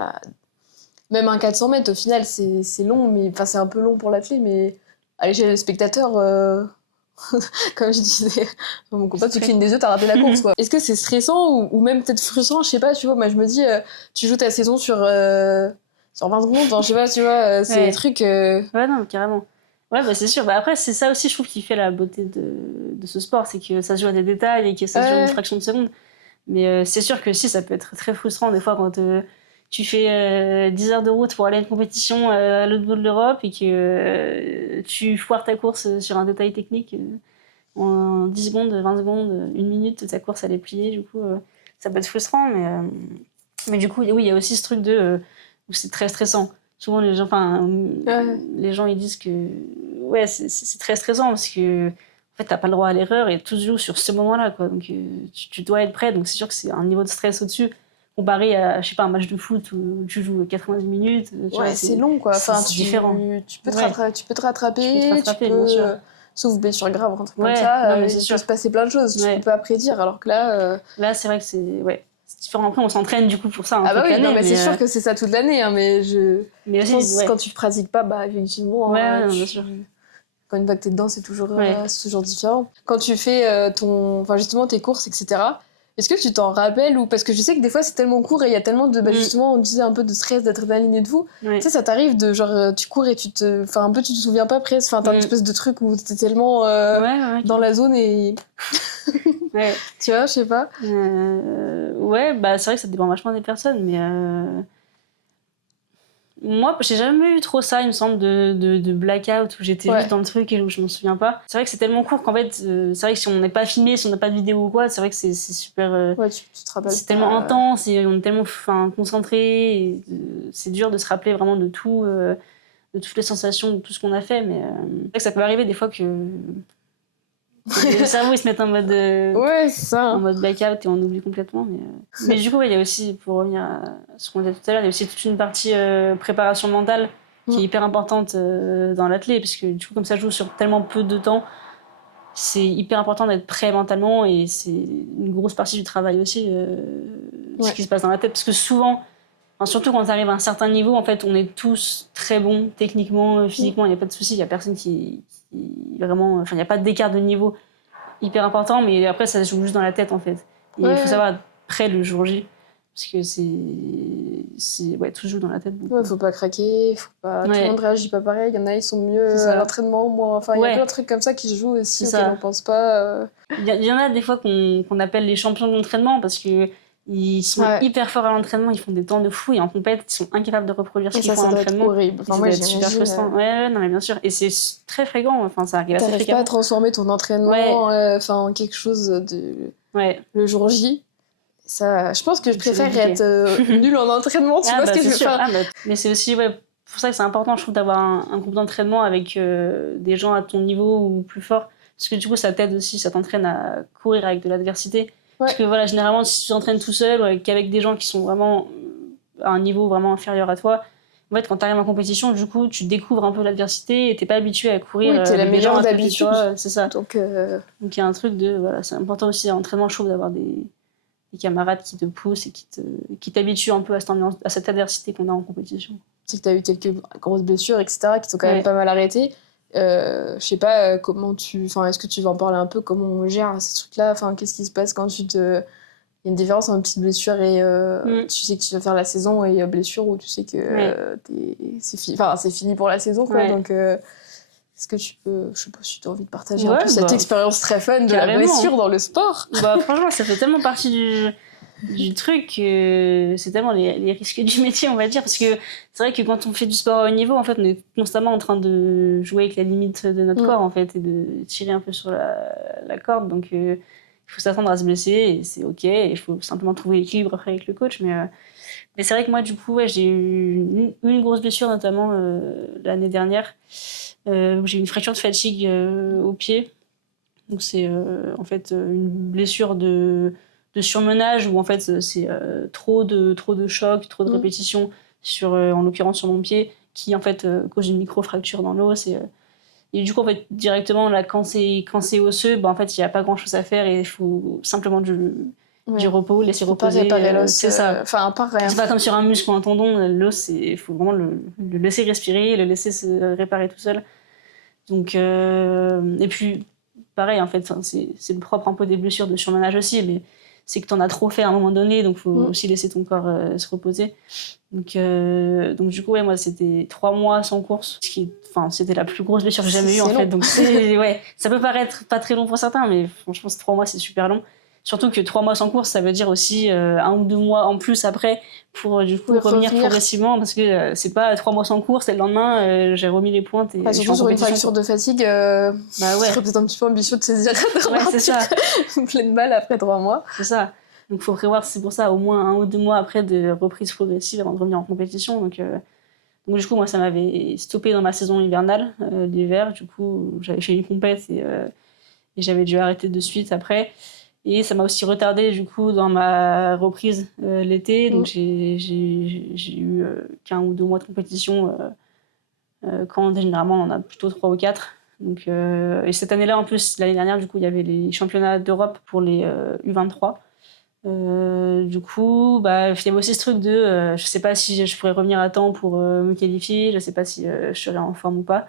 même un 400 mètres, au final, c'est long, mais c'est un peu long pour l'athlète, mais à l'échelle des spectateurs, comme je disais, mon copain, tu clignes des yeux, t'as raté la course, quoi. Est-ce que c'est stressant ou même peut-être frustrant, je sais pas, tu vois, moi je me dis, tu joues ta saison sur 20 secondes, je sais pas, tu vois, c'est des trucs... Ouais, non, carrément. Ouais, c'est sûr. Après, c'est ça aussi, je trouve, qui fait la beauté de ce sport, c'est que ça se joue à des détails et que ça se joue à une fraction de seconde. Mais c'est sûr que si, ça peut être très frustrant des fois quand tu fais 10 heures de route pour aller à une compétition à l'autre bout de l'Europe, et que tu foires ta course sur un détail technique. En 10 secondes, 20 secondes, 1 minute, ta course elle est pliée. Du coup, ça peut être frustrant. Mais du coup, oui, il y a aussi ce truc où c'est très stressant. Souvent, les gens ils disent que c'est très stressant, parce que en fait, t'as pas le droit à l'erreur et tout se joue sur ce moment-là, quoi. Donc, tu dois être prêt. Donc, c'est sûr que c'est un niveau de stress au-dessus, comparé à, je sais pas, un match de foot où tu joues 90 minutes. C'est long, quoi. C'est différent. Tu peux te rattraper, bien sûr. Sauf blessure grave, un truc comme ça. Non, mais il peut se passer plein de choses. Tu peux pas prédire, alors que là... Là, c'est vrai que c'est différent. Après, on s'entraîne du coup pour ça. Mais c'est sûr que c'est ça toute l'année. Mais je pense quand tu pratiques pas, effectivement... bien sûr. Quand une fois que t'es dedans, c'est toujours différent. Quand tu fais justement tes courses, etc., est-ce que tu t'en rappelles, ou parce que je sais que des fois c'est tellement court et il y a tellement de justement on disait un peu de stress, d'adrénaline et de tout. Tu sais, ça t'arrive de genre tu cours et tu te souviens pas presque, t'as une espèce de truc où t'es tellement dans la zone et tu vois, je sais pas. C'est vrai que ça dépend vachement des personnes, mais moi, j'ai jamais eu trop ça, il me semble, de blackout où j'étais juste dans le truc et où je m'en souviens pas. C'est vrai que c'est tellement court qu'en fait, c'est vrai que si on n'est pas filmé, si on n'a pas de vidéo ou quoi, c'est vrai que c'est super... tu te rappelles. C'est tellement intense et on est tellement concentré. Et, c'est dur de se rappeler vraiment de tout, de toutes les sensations, de tout ce qu'on a fait. Mais c'est vrai que ça peut arriver des fois que le cerveau il se met en mode en mode blackout et on oublie complètement, mais du coup il y a aussi, pour revenir à ce qu'on disait tout à l'heure, il y a aussi toute une partie préparation mentale qui est hyper importante dans l'athlète, parce que du coup, comme ça joue sur tellement peu de temps, c'est hyper important d'être prêt mentalement, et c'est une grosse partie du travail aussi, ce qui se passe dans la tête, parce que souvent, surtout quand tu arrives à un certain niveau, en fait, on est tous très bons techniquement, physiquement, il n'y a pas de souci, il n'y a personne qui vraiment, enfin, il n'y a pas d'écart de niveau hyper important, mais après, ça se joue juste dans la tête, en fait. Et il faut savoir être prêt le jour J, parce que tout se joue dans la tête. Ouais, faut pas craquer, faut pas... tout le monde réagit pas pareil, il y en a, ils sont mieux à l'entraînement, moi, enfin, il y a plein de trucs comme ça qui se jouent aussi, auxquels on pense pas. Il y en a des fois qu'on appelle les champions de l'entraînement, parce que ils sont hyper forts à l'entraînement, ils font des temps de fou, et en compète, ils sont incapables de reproduire ce qu'ils font à l'entraînement. C'est horrible. Enfin, moi, super frustrant. Non, mais bien sûr. Et c'est très fréquent, enfin, ça arrive assez fréquemment. T'arrives pas à transformer ton entraînement en quelque chose de... le jour J. Ça, je pense que je préfère être nulle en entraînement, tu vois ce que je veux faire. Mais c'est aussi pour ça que c'est important, je trouve, d'avoir un groupe d'entraînement avec des gens à ton niveau ou plus fort. Parce que du coup, ça t'aide aussi, ça t'entraîne à courir avec de l'adversité. Parce que voilà, généralement, si tu t'entraînes tout seul ou qu'avec des gens qui sont vraiment à un niveau vraiment inférieur à toi, en fait, quand tu arrives en compétition, du coup, tu découvres un peu l'adversité et t'es pas habitué à courir. Oui, t'es la meilleure d'habitude. C'est ça. Donc, il y a un truc de... Voilà, c'est important aussi à l'entraînement, je trouve, d'avoir des camarades qui te poussent et qui t'habituent un peu à cette adversité qu'on a en compétition. C'est que t'as eu quelques grosses blessures, etc., qui t'ont quand même pas mal arrêté. Je sais pas comment est-ce que tu vas en parler un peu, comment on gère ces trucs-là, qu'est-ce qui se passe quand il y a une différence entre une petite blessure et tu sais que tu vas faire la saison, et blessure où tu sais que c'est fini pour la saison, quoi. Donc est-ce que tu peux, je sais pas si tu as envie de partager un peu cette expérience très fun de la blessure dans le sport? Franchement, ça fait tellement partie du truc, c'est tellement les risques du métier, on va dire, parce que c'est vrai que quand on fait du sport à haut niveau, en fait, on est constamment en train de jouer avec la limite de notre corps, en fait, et de tirer un peu sur la corde. Donc il faut s'attendre à se blesser, et c'est ok, et il faut simplement trouver l'équilibre après avec le coach. Mais c'est vrai que moi, du coup, j'ai eu une grosse blessure, notamment l'année dernière, où j'ai eu une fracture de fatigue au pied. Donc c'est en fait une blessure de surmenage, où en fait c'est trop de chocs, trop de répétitions en l'occurrence sur mon pied, qui en fait cause une micro-fracture dans l'os. Et du coup, en fait, directement, là, quand c'est osseux, en fait, il n'y a pas grand-chose à faire, et il faut simplement du repos, laisser reposer. Pas réparer l'os. C'est ça. Pas rien. C'est pas comme sur un muscle ou un tendon, l'os, il faut vraiment le laisser respirer, le laisser se réparer tout seul. Donc, et puis, pareil, en fait, c'est le propre un peu des blessures de surmenage aussi, mais c'est que t'en as trop fait à un moment donné, donc il faut aussi laisser ton corps se reposer. Donc du coup, moi, c'était 3 mois sans course, c'était la plus grosse blessure que j'ai jamais eue, en fait. Donc ça peut paraître pas très long pour certains, mais franchement, 3 mois, c'est super long. Surtout que 3 mois sans course, ça veut dire aussi 1 ou 2 mois en plus après pour du coup revenir progressivement, parce que c'est pas 3 mois sans course et le lendemain j'ai remis les pointes. Et surtout sur une fracture de fatigue, ce serait peut-être un petit peu ambitieux de se dire c'est ça. pleine balle après 3 mois. C'est ça. Donc faut prévoir, c'est pour ça, au moins 1 ou 2 mois après de reprise progressive avant de revenir en compétition. Donc du coup, moi, ça m'avait stoppé dans ma saison hivernale d'hiver. Du coup, j'avais fait une compète et j'avais dû arrêter de suite après. Et ça m'a aussi retardé du coup dans ma reprise l'été. Donc j'ai eu qu'1 ou 2 mois de compétition quand généralement on en a plutôt 3 ou 4. Donc, et cette année-là, en plus, l'année dernière, du coup, il y avait les championnats d'Europe pour les U23. Du coup, il y avait aussi ce truc de je sais pas si je pourrais revenir à temps pour me qualifier, je sais pas si je serai en forme ou pas.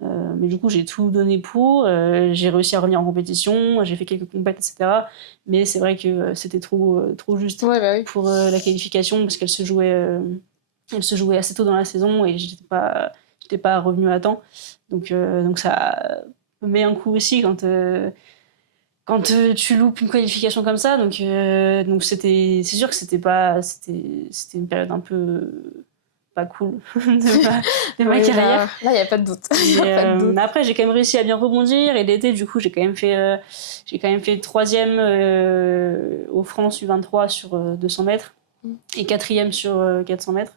Mais du coup, j'ai tout donné pour. J'ai réussi à revenir en compétition, j'ai fait quelques compètes, etc. Mais c'est vrai que c'était trop juste pour la qualification, parce qu'elle se jouait assez tôt dans la saison et j'étais pas revenue à temps. Donc ça met un coup aussi quand tu loupes une qualification comme ça. Donc c'est sûr que c'était une période un peu pas cool de ma carrière. Là, il n'y a pas de doute. Après, j'ai quand même réussi à bien rebondir, et l'été, du coup, j'ai quand même fait 3e au France U23 sur 200 mètres et 4e sur 400 mètres.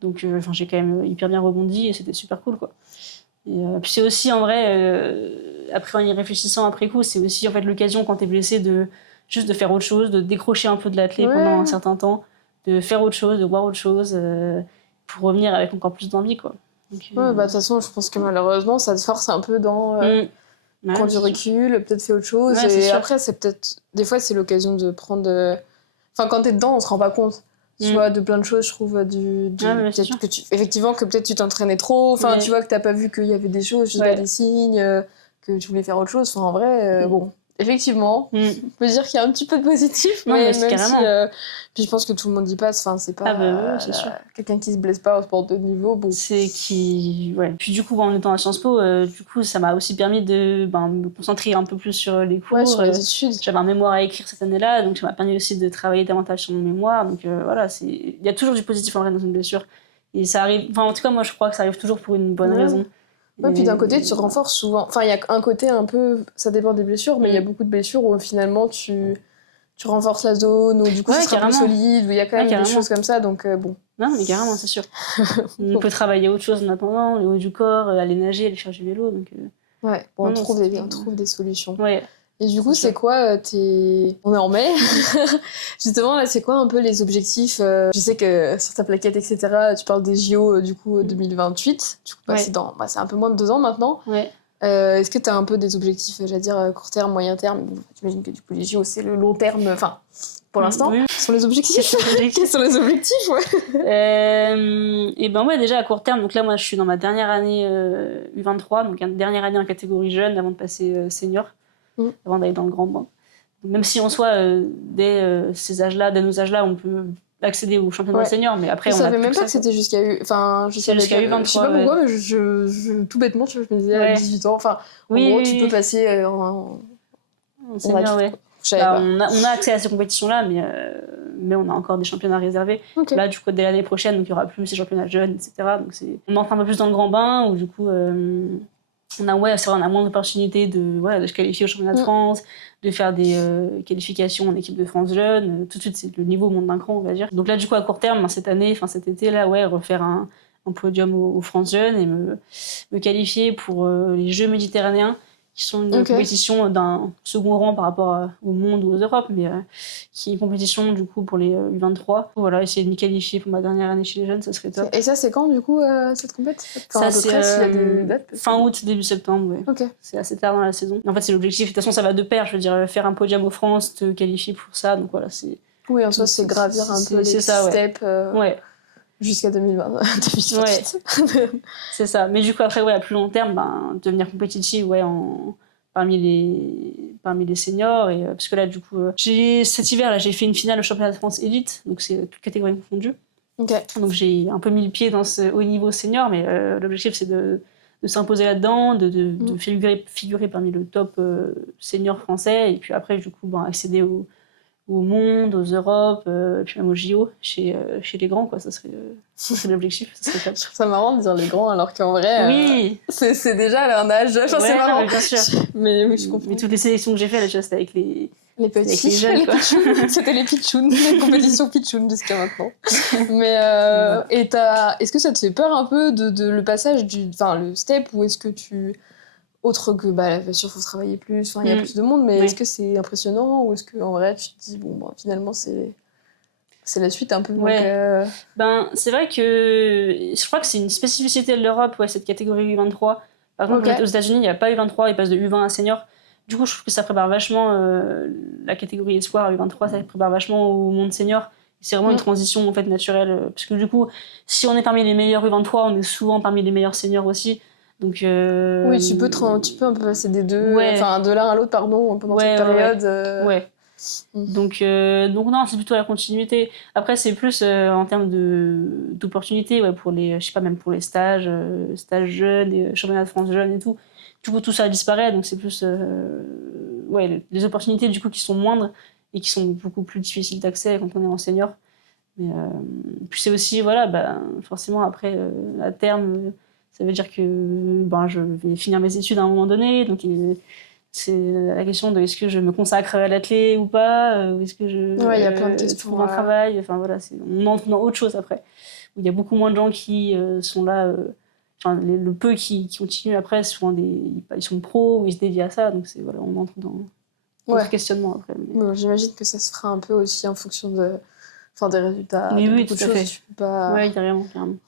Donc, j'ai quand même hyper bien rebondi, et c'était super cool, quoi. Et puis c'est aussi, en vrai, après, en y réfléchissant après coup, c'est aussi en fait l'occasion, quand t'es blessé, juste de faire autre chose, de décrocher un peu de l'athlète pendant un certain temps, de faire autre chose, de voir autre chose, pour revenir avec encore plus d'envie, quoi. Donc, Ouais, bah de toute façon, je pense que malheureusement, ça te force un peu dans prendre du recul, peut-être faire autre chose. Ouais, et après, c'est peut-être. Des fois, c'est l'occasion de prendre. Enfin, quand t'es dedans, on se rend pas compte. Tu vois, de plein de choses, je trouve. Peut-être que effectivement, que peut-être tu t'entraînais trop. Enfin, tu vois, que t'as pas vu qu'il y avait des choses, je sais pas, des signes, que tu voulais faire autre chose. Enfin, en vrai, bon. Effectivement, on peut dire qu'il y a un petit peu de positif, non, mais même si. Puis je pense que tout le monde y passe. Enfin, c'est pas. C'est sûr. Quelqu'un qui se blesse pas au sport de niveau. Bon. C'est qui. Ouais. Puis du coup, en étant à Sciences Po, du coup, ça m'a aussi permis de me concentrer un peu plus sur les cours. Ouais, sur les études. J'avais un mémoire à écrire cette année-là, donc ça m'a permis aussi de travailler davantage sur mon mémoire. Donc voilà, il y a toujours du positif en vrai dans une blessure. Et ça arrive. Enfin, en tout cas, moi, je crois que ça arrive toujours pour une bonne raison. Ouais, puis d'un côté, tu te renforces souvent. Enfin, il y a un côté un peu. Ça dépend des blessures, mais il y a beaucoup de blessures où finalement tu renforces la zone, ou du coup, tu seras plus solide, où il y a quand même des choses comme ça, donc bon. Non, mais carrément, c'est sûr. On peut travailler autre chose en attendant, le haut du corps, aller nager, aller faire du vélo. Donc, ouais, bon, on trouve des solutions. Ouais. Et du coup, c'est quoi On est en mai. Justement, là, c'est quoi un peu les objectifs Je sais que sur ta plaquette, etc., tu parles des JO, du coup, 2028. Du coup, c'est un peu moins de 2 ans maintenant. Ouais. Est-ce que tu as un peu des objectifs, j'allais dire, court terme, moyen terme? J'imagine que du coup, les JO, c'est le long terme, enfin, pour l'instant. Oui. Quels sont les objectifs? Quels sont les objectifs, ouais. Et ben ouais, déjà à court terme, donc là, moi, je suis dans ma dernière année U23, donc dernière année en catégorie jeune avant de passer senior, avant d'aller dans le grand bain. Même si en soi, dès ces âges-là, dès nos âges-là, on peut accéder au championnat senior, mais après, je on savais même pas que c'était jusqu'à U23. Je sais pas pourquoi, mais tout bêtement, je me disais à 18 ans. Enfin, en gros, tu peux passer en senior, ouais. On a accès à ces compétitions-là, mais on a encore des championnats réservés. Okay. Là, du coup, dès l'année prochaine, donc, il n'y aura plus ces championnats jeunes, etc. Donc, on entre un peu plus dans le grand bain, où du coup, on a moins d'opportunités de se qualifier au championnat de France, de faire des qualifications en équipe de France jeune. Tout de suite, le niveau monte d'un cran, on va dire. Donc là, du coup, à court terme, cet été, là, refaire un podium aux France jeunes et me qualifier pour les Jeux méditerranéens, qui sont une compétition d'un second rang par rapport au monde ou aux Europes, mais qui est une compétition du coup pour les U23. Voilà, essayer de m'y qualifier pour ma dernière année chez les jeunes, ça serait top. Et ça, c'est quand du coup cette compétition? Ça, c'est fin août, début septembre, ouais. Okay. C'est assez tard dans la saison. En fait, c'est l'objectif. De toute façon, ça va de pair. Je veux dire, faire un podium aux France, te qualifier pour ça. Donc voilà, c'est. Oui, en soi, c'est gravir un peu les steps. Ouais. Jusqu'à 2028. Ouais. C'est ça. Mais du coup, après, à plus long terme, devenir compétitive, parmi les seniors. Et, parce que là, du coup, cet hiver, là, j'ai fait une finale au championnat de France Élite. Donc, c'est toute catégorie confondue. Okay. Donc, j'ai un peu mis le pied dans ce haut niveau senior. Mais l'objectif, c'est de s'imposer là-dedans, de figurer parmi le top senior français. Et puis après, du coup, accéder au monde, aux Europes, puis même aux JO, chez les grands, quoi. Ça serait l'objectif. Ça serait top. Je trouve ça marrant de dire les grands, alors qu'en vrai, c'est déjà un âge. Enfin, c'est marrant. Bien sûr. Mais oui, je comprends. Mais toutes les sélections que j'ai faites, c'était avec les petits, les jeunes, quoi. C'était les pitchouns, les compétitions pitchouns jusqu'à maintenant. Mais est-ce que ça te fait peur un peu de le passage le step, ou est-ce que autre que bien sûr faut travailler plus, il y a plus de monde, mais est-ce que c'est impressionnant, ou est-ce que en vrai tu te dis finalement c'est la suite un peu? C'est vrai que je crois que c'est une spécificité de l'Europe, cette catégorie U23. Par contre, aux États-Unis, il n'y a pas U23, ils passent de U20 à senior. Du coup, je trouve que ça prépare vachement la catégorie espoir à U23, ça prépare vachement au monde senior. C'est vraiment une transition en fait naturelle, parce que du coup, si on est parmi les meilleurs U23, on est souvent parmi les meilleurs seniors aussi. Donc, oui, tu peux un peu passer des deux, de l'un à l'autre, pardon, pendant cette période. Donc non, c'est plutôt la continuité. Après, c'est plus en termes d'opportunités, pour les, je sais pas, même pour les stages jeunes, et championnats de France jeunes et tout. Du coup, tout ça disparaît, donc c'est plus les opportunités du coup qui sont moindres et qui sont beaucoup plus difficiles d'accès quand on est en senior. Mais puis c'est aussi forcément après à terme. Ça veut dire que je vais finir mes études à un moment donné, donc c'est la question de est-ce que je me consacre à l'athlé ou pas, ou est-ce que je y a plein de questions, trouve un travail. On entre dans autre chose après. Il y a beaucoup moins de gens qui sont là, le peu qui continuent après, souvent ils sont pros ou ils se dédient à ça, donc on entre dans ce questionnement après. J'imagine que ça se fera un peu aussi en fonction de enfin des résultats Mais de oui, beaucoup de tout à fait. choses. Tu peux pas... Ouais, carrément.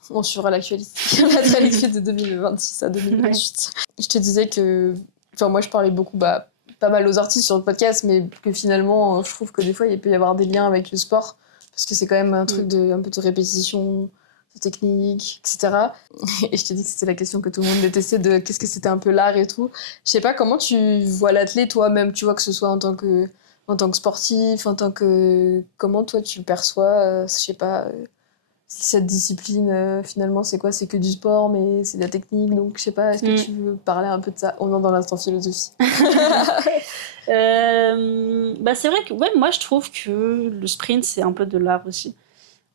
On suivra l'actualité de 2026 à 2028. Je te disais que, enfin moi je parlais beaucoup, pas mal aux artistes sur le podcast, mais que finalement je trouve que des fois il peut y avoir des liens avec le sport parce que c'est quand même un truc un peu de répétition, de technique, etc. Et je t'ai dit que c'était la question que tout le monde détestait de qu'est-ce que c'était un peu l'art et tout. Je sais pas comment tu vois l'athlète toi-même, tu vois, que ce soit en tant que sportif, comment toi tu le perçois, je sais pas. Cette discipline, finalement, c'est quoi? C'est que du sport, mais c'est de la technique. Donc, je sais pas, est-ce que tu veux parler un peu de ça? On est dans l'instant philosophie. C'est vrai que moi, je trouve que le sprint, c'est un peu de l'art aussi.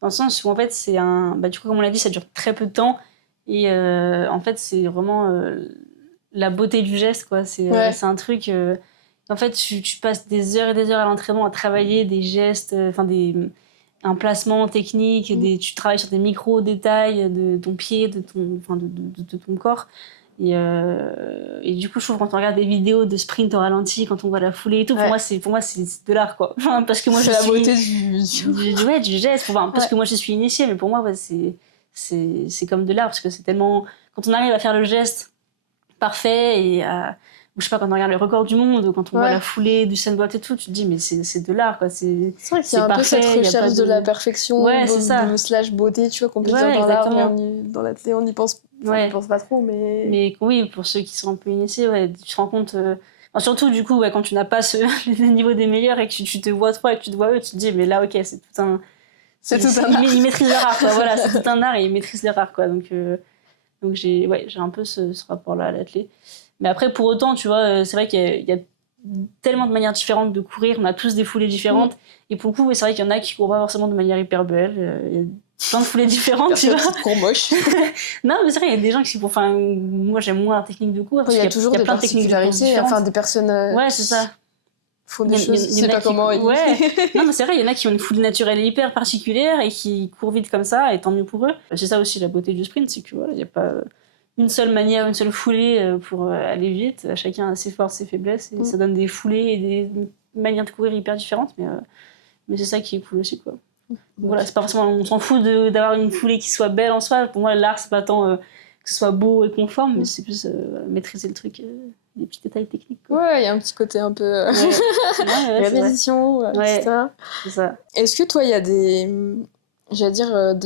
Dans le sens où, en fait, c'est un... du coup, comme on l'a dit, ça dure très peu de temps. Et en fait, c'est vraiment la beauté du geste, quoi. C'est un truc... en fait, tu passes des heures et des heures à l'entraînement à travailler des gestes, un placement technique, tu travailles sur des micro-détails de ton pied, de ton corps. Et du coup, je trouve quand on regarde des vidéos de sprint au ralenti, quand on voit la foulée et tout, pour moi, c'est de l'art, quoi. Parce que moi, c'est la beauté du geste. Parce que moi, je suis initiée, mais pour moi, c'est comme de l'art, parce que c'est tellement... Quand on arrive à faire le geste parfait et ou je sais pas, quand on regarde le record du monde, quand on voit la foulée du Bolt et tout, tu te dis mais c'est de l'art, quoi. C'est vrai qu'il y a un parfait, peu cette recherche de la perfection, c'est ça. slash beauté, tu vois, qu'on peut dire dans l'art, mais dans l'athlète on y pense, on y pense pas trop, mais oui, pour ceux qui sont un peu initiés, tu te rends compte surtout du coup quand tu n'as pas le niveau des meilleurs et que tu te vois trop et que tu te vois eux, tu te dis mais là ok, c'est tout un art. Ils maîtrisent leur art, quoi. Voilà, c'est tout un art et ils maîtrisent leur art, quoi. Donc j'ai un peu ce rapport-là à l'athlète. Mais après, pour autant, tu vois, c'est vrai qu'il y a tellement de manières différentes de courir, on a tous des foulées différentes. Et pour le coup, c'est vrai qu'il y en a qui courent pas forcément de manière hyper belle. Il y a plein de foulées différentes, tu vois. Qui courent moche. Non, mais c'est vrai, il y a des gens qui courent. Enfin, moi, j'aime moins la technique de cours. Il y a toujours des particularités, enfin, des personnes. Ouais, c'est ça. Font des choses, je sais pas comment ils... Non, mais c'est vrai, il y en a qui ont une foulée naturelle hyper particulière et qui courent vite comme ça, et tant mieux pour eux. C'est ça aussi la beauté du sprint, c'est que voilà, il n'y a pas une seule manière, une seule foulée pour aller vite. Chacun a ses forces, ses faiblesses, et ça donne des foulées et des manières de courir hyper différentes, mais c'est ça qui est cool aussi, quoi. Donc, voilà, c'est pas forcément, on s'en fout d'avoir une foulée qui soit belle en soi. Pour moi, l'art, c'est pas tant que ce soit beau et conforme, mais c'est plus maîtriser le truc, des petits détails techniques, quoi. Ouais, il y a un petit côté un peu répétition, etc. C'est ça. Est-ce que toi, il y a des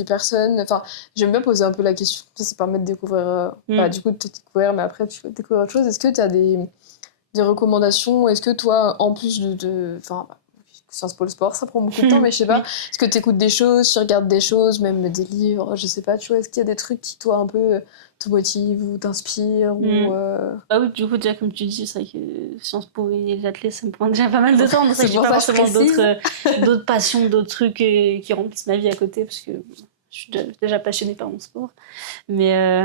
personnes... Enfin, j'aime bien poser un peu la question, ça permet de découvrir... du coup, de te découvrir, mais après, tu peux découvrir autre chose. Est-ce que tu as des recommandations? Est-ce que toi, en plus Enfin, Sciences Po le sport, ça prend beaucoup de temps, mais je sais pas. Est-ce que tu écoutes des choses, tu regardes des choses, même des livres, je sais pas, tu vois. Est-ce qu'il y a des trucs qui, toi, un peu te motivent ou t'inspirent Ah oui, du coup, déjà, comme tu dis, c'est vrai que Sciences Po et les athlètes, ça me prend déjà pas mal de temps. Donc ça, j'ai pas forcément d'autres passions, d'autres trucs qui remplissent ma vie à côté, parce que je suis déjà passionnée par mon sport. Mais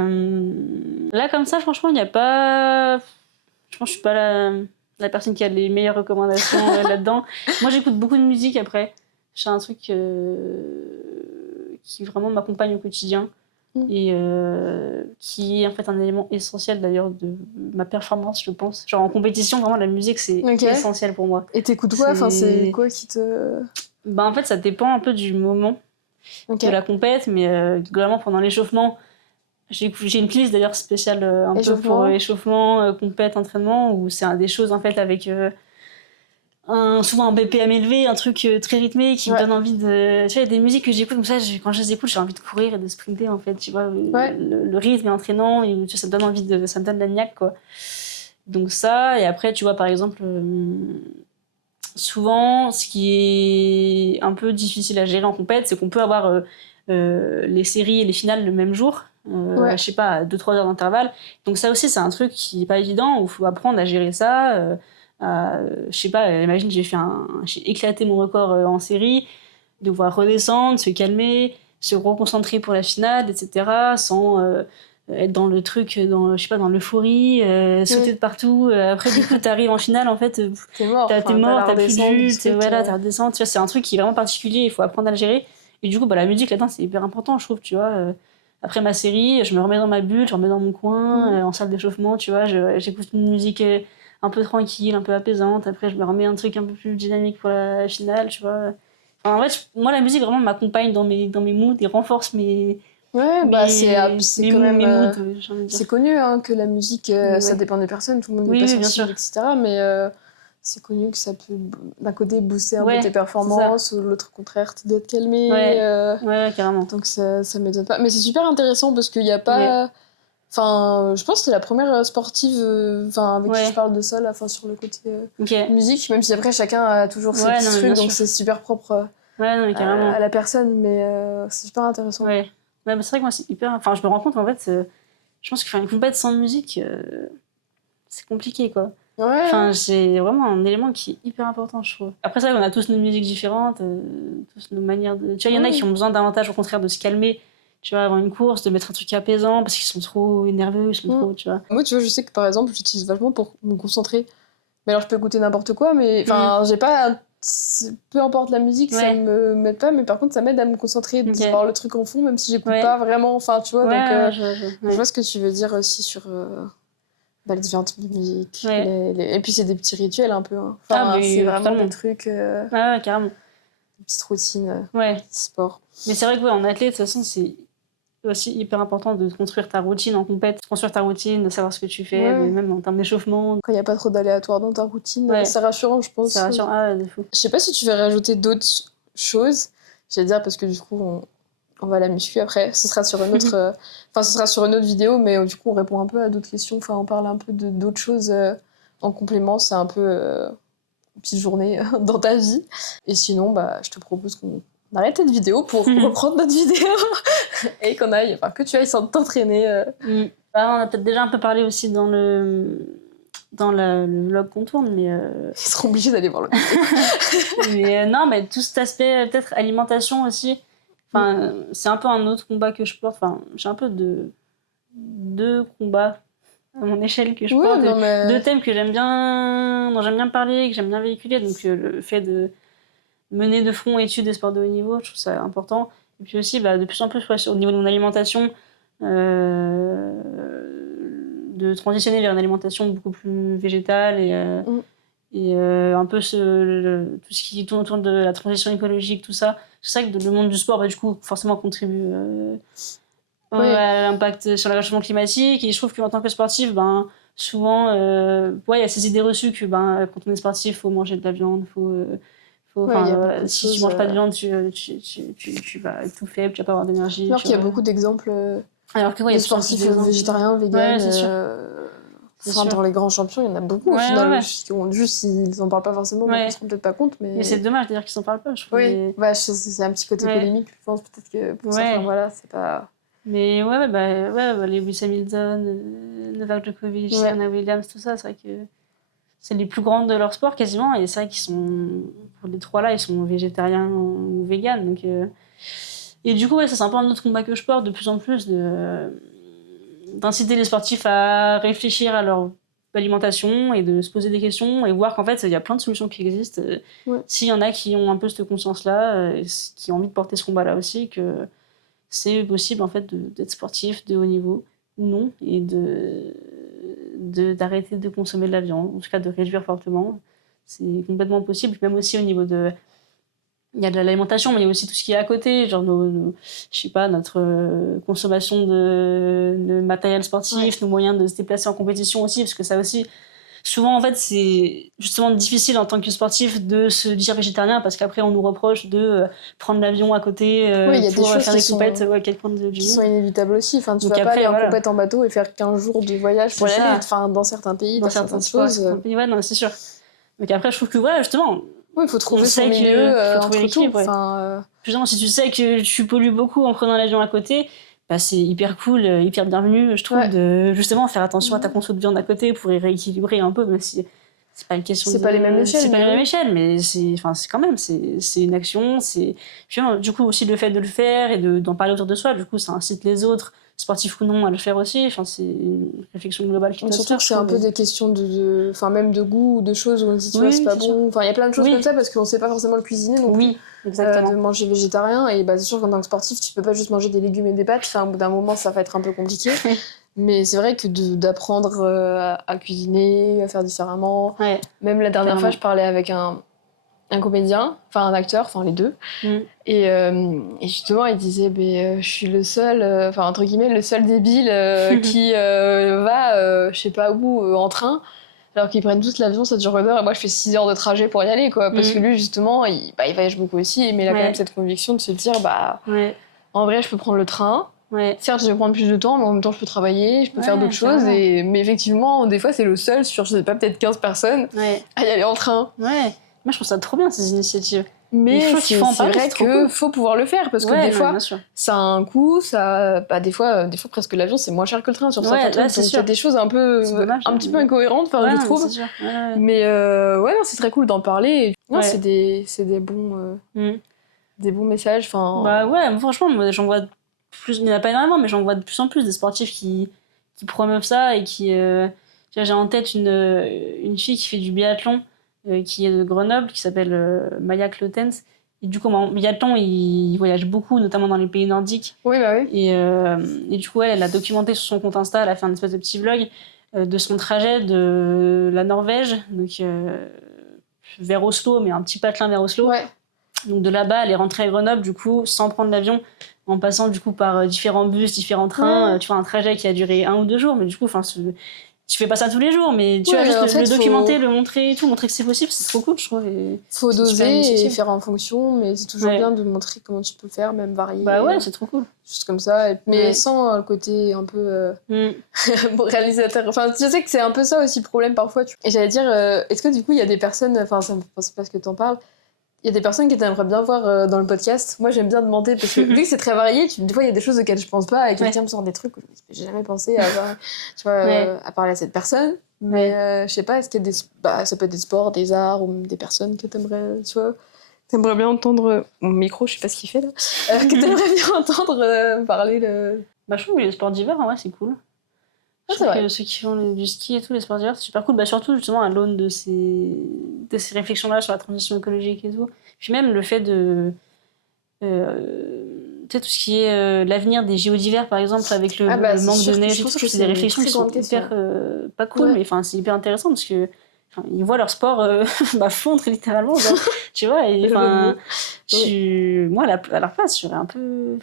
là, comme ça, franchement, il n'y a pas... Je pense que je suis pas la personne qui a les meilleures recommandations là-dedans. Moi, j'écoute beaucoup de musique après. C'est un truc qui vraiment m'accompagne au quotidien et qui est en fait un élément essentiel d'ailleurs de ma performance, je pense. Genre en compétition, vraiment la musique c'est essentiel pour moi. Et t'écoutes quoi? Enfin, c'est quoi qui te... En fait, ça dépend un peu du moment de la compète, mais globalement pendant l'échauffement, j'ai une playlist d'ailleurs spéciale un peu pour échauffement, compète, entraînement, où c'est des choses en fait avec souvent un BPM élevé, un truc très rythmé qui me donne envie de... Tu vois, il y a des musiques que j'écoute comme ça, quand je les écoute, j'ai envie de courir et de sprinter en fait, tu vois. Le rythme est entraînant, et, tu vois, ça me donne envie ça me donne la niaque, quoi. Donc ça, et après, tu vois, par exemple, souvent, ce qui est un peu difficile à gérer en compète, c'est qu'on peut avoir les séries et les finales le même jour. Je sais pas, à 2-3 heures d'intervalle. Donc ça aussi, c'est un truc qui est pas évident, où il faut apprendre à gérer ça. Je sais pas, imagine, j'ai éclaté mon record en série, devoir redescendre, se calmer, se reconcentrer pour la finale, etc. sans être dans le truc, je sais pas, dans l'euphorie, sauter de partout. Après, du coup, t'arrives en finale, en fait, t'es mort, t'as plus d'ul, t'as redescendre. Tu vois, c'est un truc qui est vraiment particulier, il faut apprendre à le gérer. Et du coup, la musique là-dedans, c'est hyper important, je trouve, tu vois. Après ma série, je me remets dans ma bulle, je me remets dans mon coin, en salle d'échauffement, tu vois, j'écoute une musique un peu tranquille, un peu apaisante. Après, je me remets un truc un peu plus dynamique pour la finale, tu vois. En fait, moi, la musique vraiment m'accompagne dans mes moods et renforce mes. Ouais, bah c'est quand même. moods, j'ai envie de dire. C'est connu hein, que la musique, ça dépend des personnes, tout le monde n'est pas sensible, etc. Mais c'est connu que ça peut, d'un côté, booster un peu tes performances, ou l'autre contraire, t'aider à te calmer. Ouais, carrément. Donc ça m'étonne pas. Mais c'est super intéressant parce qu'il n'y a pas. Enfin, je pense que c'est la première sportive avec qui je parle de ça, là, sur le côté musique, même si après chacun a toujours ses petits trucs, donc c'est super propre à la personne, mais c'est super intéressant. Ouais, bah, c'est vrai que moi c'est hyper. Enfin, je me rends compte en fait, je pense que faire une compète sans musique, c'est compliqué quoi. Ouais. Enfin, c'est vraiment un élément qui est hyper important, je trouve. Après, c'est vrai qu'on a tous nos musiques différentes, tous nos manières de. Tu vois, il y en a qui ont besoin davantage, au contraire, de se calmer, tu vois, avant une course, de mettre un truc apaisant parce qu'ils sont trop nerveux, ils sont trop, tu vois. Moi, tu vois, je sais que par exemple, j'utilise vachement pour me concentrer. Mais alors, je peux écouter n'importe quoi, mais enfin, j'ai pas. Peu importe la musique, ça me m'aide pas, mais par contre, ça m'aide à me concentrer, de voir le truc en fond, même si j'écoute pas vraiment. Enfin, tu vois, donc je vois ce que tu veux dire aussi sur. Les différents types de musique. Et puis c'est des petits rituels un peu. Hein. Enfin, c'est vraiment des trucs. Ouais, carrément. Des petites routines. Sport. Mais c'est vrai que en athlète, de toute façon, c'est aussi hyper important de construire ta routine en compète, construire ta routine, de savoir ce que tu fais, même en termes d'échauffement. Quand il n'y a pas trop d'aléatoires dans ta routine, c'est rassurant, je pense. C'est rassurant, des fous. Je sais pas si tu veux rajouter d'autres choses. J'allais dire parce que du coup, on va à la muscu après. Ce sera sur une autre, ce sera sur une autre vidéo, mais du coup, on répond un peu à d'autres questions. Enfin, on parle un peu d'autres choses en complément. C'est un peu une petite journée dans ta vie. Et sinon, je te propose qu'on arrête cette vidéo pour reprendre notre vidéo et que tu ailles t'entraîner. On a peut-être déjà un peu parlé aussi dans le vlog qu'on tourne, mais ils seront obligés d'aller voir le vidéo. Mais non, mais tout cet aspect peut-être alimentation aussi. Enfin, c'est un peu un autre combat que je porte. Enfin, j'ai un peu deux combats à mon échelle que je porte, deux thèmes que dont j'aime bien parler, que j'aime bien véhiculer. Donc le fait de mener de front études des sports de haut niveau, je trouve ça important. Et puis aussi, de plus en plus au niveau de mon alimentation, de transitionner vers une alimentation beaucoup plus végétale et un peu tout ce qui tourne autour de la transition écologique, tout ça. C'est ça que le monde du sport, du coup, forcément contribue à l'impact sur le réchauffement climatique. Et je trouve qu'en tant que sportif, souvent, il y a ces idées reçues que quand on est sportif, il faut manger de la viande, si tu manges pas de viande, tu vas être tout faible, tu vas pas avoir d'énergie. Alors qu'il y a beaucoup d'exemples de sportifs végétariens, véganes. Dans les grands champions, il y en a beaucoup au final. Juste, ils en parlent pas forcément, donc ils se rendent peut-être pas compte. Mais c'est dommage de dire qu'ils en parlent pas, je trouve. C'est un petit côté polémique, je pense. Peut-être que pour certains, c'est pas. Mais les Lewis Hamilton, Novak Djokovic, Serena Williams, tout ça, c'est vrai que c'est les plus grands de leur sport quasiment. Et c'est vrai qu'ils sont, pour les trois là, ils sont végétariens ou véganes. Donc, et du coup, ça c'est un peu un autre combat que je porte de plus en plus, d'inciter les sportifs à réfléchir à leur alimentation et de se poser des questions et voir qu'en fait il y a plein de solutions qui existent. S'il y en a qui ont un peu cette conscience-là, qui ont envie de porter ce combat-là aussi, que c'est possible en fait d'être sportif de haut niveau ou non et d'arrêter de consommer de la viande, en tout cas de réduire fortement. C'est complètement possible, même aussi au niveau de... Il y a de l'alimentation, mais il y a aussi tout ce qui est à côté, genre notre consommation de matériel sportif, nos moyens de se déplacer en compétition aussi, parce que ça aussi, souvent en fait, c'est justement difficile en tant que sportif de se dire végétarien, parce qu'après on nous reproche de prendre l'avion à côté pour faire des compètes à quel point de qui sont inévitables aussi. Enfin, tu vas pas aller en compète en bateau et faire 15 jours de voyage pour y aller. Enfin, dans certains pays, dans certaines choses. Non, c'est sûr. Donc après, je trouve que justement... Oui, il faut trouver son milieu entre tout. Justement, si tu sais que tu pollues beaucoup en prenant l'avion à côté, c'est hyper cool, hyper bienvenu, je trouve, de justement faire attention à ta conso de viande à côté pour y rééquilibrer un peu, même si c'est pas une question c'est pas les mêmes échelles. C'est pas les mêmes échelles, mais c'est quand même, c'est une action, du coup aussi le fait de le faire et d'en parler autour de soi, du coup ça incite les autres, sportifs ou non, à le faire aussi. C'est une réflexion globale qui doit se faire. Surtout que c'est un peu des questions même de goût ou de choses où on se dit c'est pas bon. Enfin, il y a plein de choses comme ça parce qu'on sait pas forcément le cuisiner. Donc, exactement. De manger végétarien. Et c'est sûr qu'en tant que sportif, tu peux pas juste manger des légumes et des pâtes. Enfin, au bout d'un moment, ça va être un peu compliqué. Mais c'est vrai que d'apprendre à cuisiner, à faire différemment. Même la dernière fois, je parlais avec un un comédien, enfin un acteur, enfin les deux. Et justement, il disait, je suis le seul, enfin entre guillemets, le seul débile qui va, je sais pas où, en train. Alors qu'ils prennent tous l'avion, ça dure 1 heure, et moi je fais 6 heures de trajet pour y aller, quoi. Parce que lui, justement, il voyage beaucoup aussi, mais il a quand même cette conviction de se dire, en vrai, je peux prendre le train. Certes, je vais prendre plus de temps, mais en même temps, je peux travailler, je peux faire d'autres choses. Mais effectivement, des fois, c'est le seul sur, je sais pas, peut-être 15 personnes à y aller en train. Moi, je trouve ça trop bien, ces initiatives. Mais c'est vrai qu'il faut pouvoir le faire, parce que des fois, ça a un coût, des fois presque l'avion, c'est moins cher que le train sur certains trucs. Donc, il y a des choses un petit peu incohérentes, je trouve. Mais non, c'est très cool d'en parler. Non, c'est des bons messages. Franchement, moi, j'en vois plus, il n'y en a pas énormément, mais j'en vois de plus en plus des sportifs qui promeuvent ça et qui... j'ai en tête une fille qui fait du biathlon, qui est de Grenoble, qui s'appelle Maya Clotens. Et du coup, en biathlon, il voyage beaucoup, notamment dans les pays nordiques. Oui. Et du coup, elle a documenté sur son compte Insta, elle a fait un espèce de petit vlog de son trajet de la Norvège, donc vers Oslo, mais un petit patelin vers Oslo. Donc de là-bas, elle est rentrée à Grenoble, du coup, sans prendre l'avion, en passant du coup par différents bus, différents trains. Tu vois, un trajet qui a duré 1 ou 2 jours, mais du coup, tu fais pas ça tous les jours, mais tu vas juste le documenter, le montrer et tout, montrer que c'est possible, c'est trop cool, je trouve. Faut doser et faire en fonction, mais c'est toujours bien de montrer comment tu peux faire, même varier. C'est trop cool. Juste comme ça, mais sans le côté un peu réalisateur. Enfin, je sais que c'est un peu ça aussi le problème parfois. Et j'allais dire, est-ce que du coup, il y a des personnes, enfin, ça me fait penser parce que t'en parles, il y a des personnes que t'aimerais bien voir dans le podcast. Moi, j'aime bien demander, parce que vu que c'est très varié, des fois, il y a des choses auxquelles je pense pas, et quelqu'un me sort des trucs où j'ai jamais pensé à à parler à cette personne. Mais je sais pas, est-ce qu'il y a ça peut être des sports, des arts, ou même des personnes que t'aimerais bien entendre... Mon micro, je sais pas ce qu'il fait là. Que t'aimerais bien entendre parler de... Je trouve que les sports d'hiver, en vrai, c'est cool. Je trouve que ceux qui font du ski et tout, les sports d'hiver, c'est super cool. Surtout, justement, à l'aune de ces réflexions-là sur la transition écologique et tout. Puis même le fait de... tu sais, tout ce qui est l'avenir des JO d'hiver, par exemple, avec le manque de neige. Je trouve que c'est des réflexions qui sont hyper pas cool, mais c'est hyper intéressant parce que ils voient leur sport fondre littéralement. Genre, tu vois, et moi, à leur place, j'aurais un peu...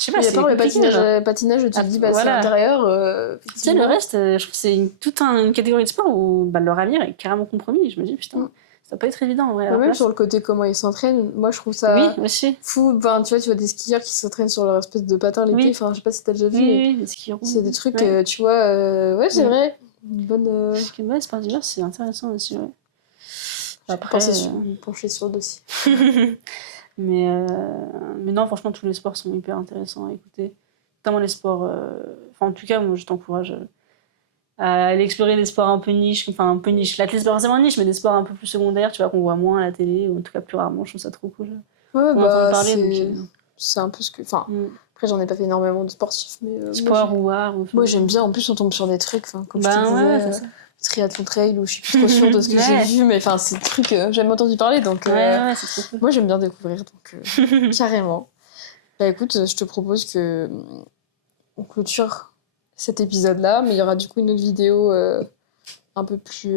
Je sais pas, c'est compliqué. Le patinage, tu te dis, c'est à l'intérieur. Tu sais, le reste, je trouve que c'est toute une catégorie de sport où leur avenir est carrément compromis. Je me dis, putain, ça va pas être évident. Même sur le côté comment ils s'entraînent, moi je trouve ça fou. Enfin, tu vois des skieurs qui s'entraînent sur leur espèce de patin l'été. Enfin, je sais pas si t'as déjà vu. Les skieurs. C'est des trucs, tu vois. C'est vrai. Une bonne. Parce que sport d'hiver, c'est intéressant aussi, Après, pencher sur le dossier. Mais non, franchement, tous les sports sont hyper intéressants à écouter. Notamment les sports... en tout cas, moi, je t'encourage à aller explorer des sports un peu niche. Enfin, un peu niche. L'athlétisme, c'est pas forcément niche, mais des sports un peu plus secondaires, tu vois, qu'on voit moins à la télé, ou en tout cas plus rarement. Je trouve ça trop cool. C'est un peu ce que... Enfin, après, j'en ai pas fait énormément de sportifs, mais... sport ou art. Moi, j'aime bien. En plus, on tombe sur des trucs, comme je te disais... triathlon trail, où je suis plus trop sûre de ce que j'ai vu, mais c'est des trucs que j'ai jamais entendu parler, donc c'est trop cool. Moi j'aime bien découvrir, donc carrément. Écoute, je te propose que on clôture cet épisode-là, mais il y aura du coup une autre vidéo un peu plus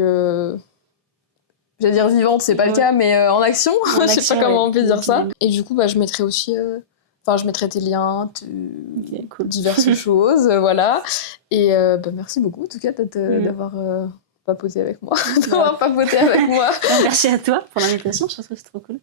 j'allais dire vivante, c'est pas le cas, mais en action, je sais pas comment on peut dire ça. Et du coup, je mettrai aussi je mettrai tes liens, diverses choses, voilà. Et merci beaucoup, en tout cas, d'avoir papoté avec moi. D'avoir papoté avec moi. Merci à toi pour l'invitation, je trouve que c'est trop cool.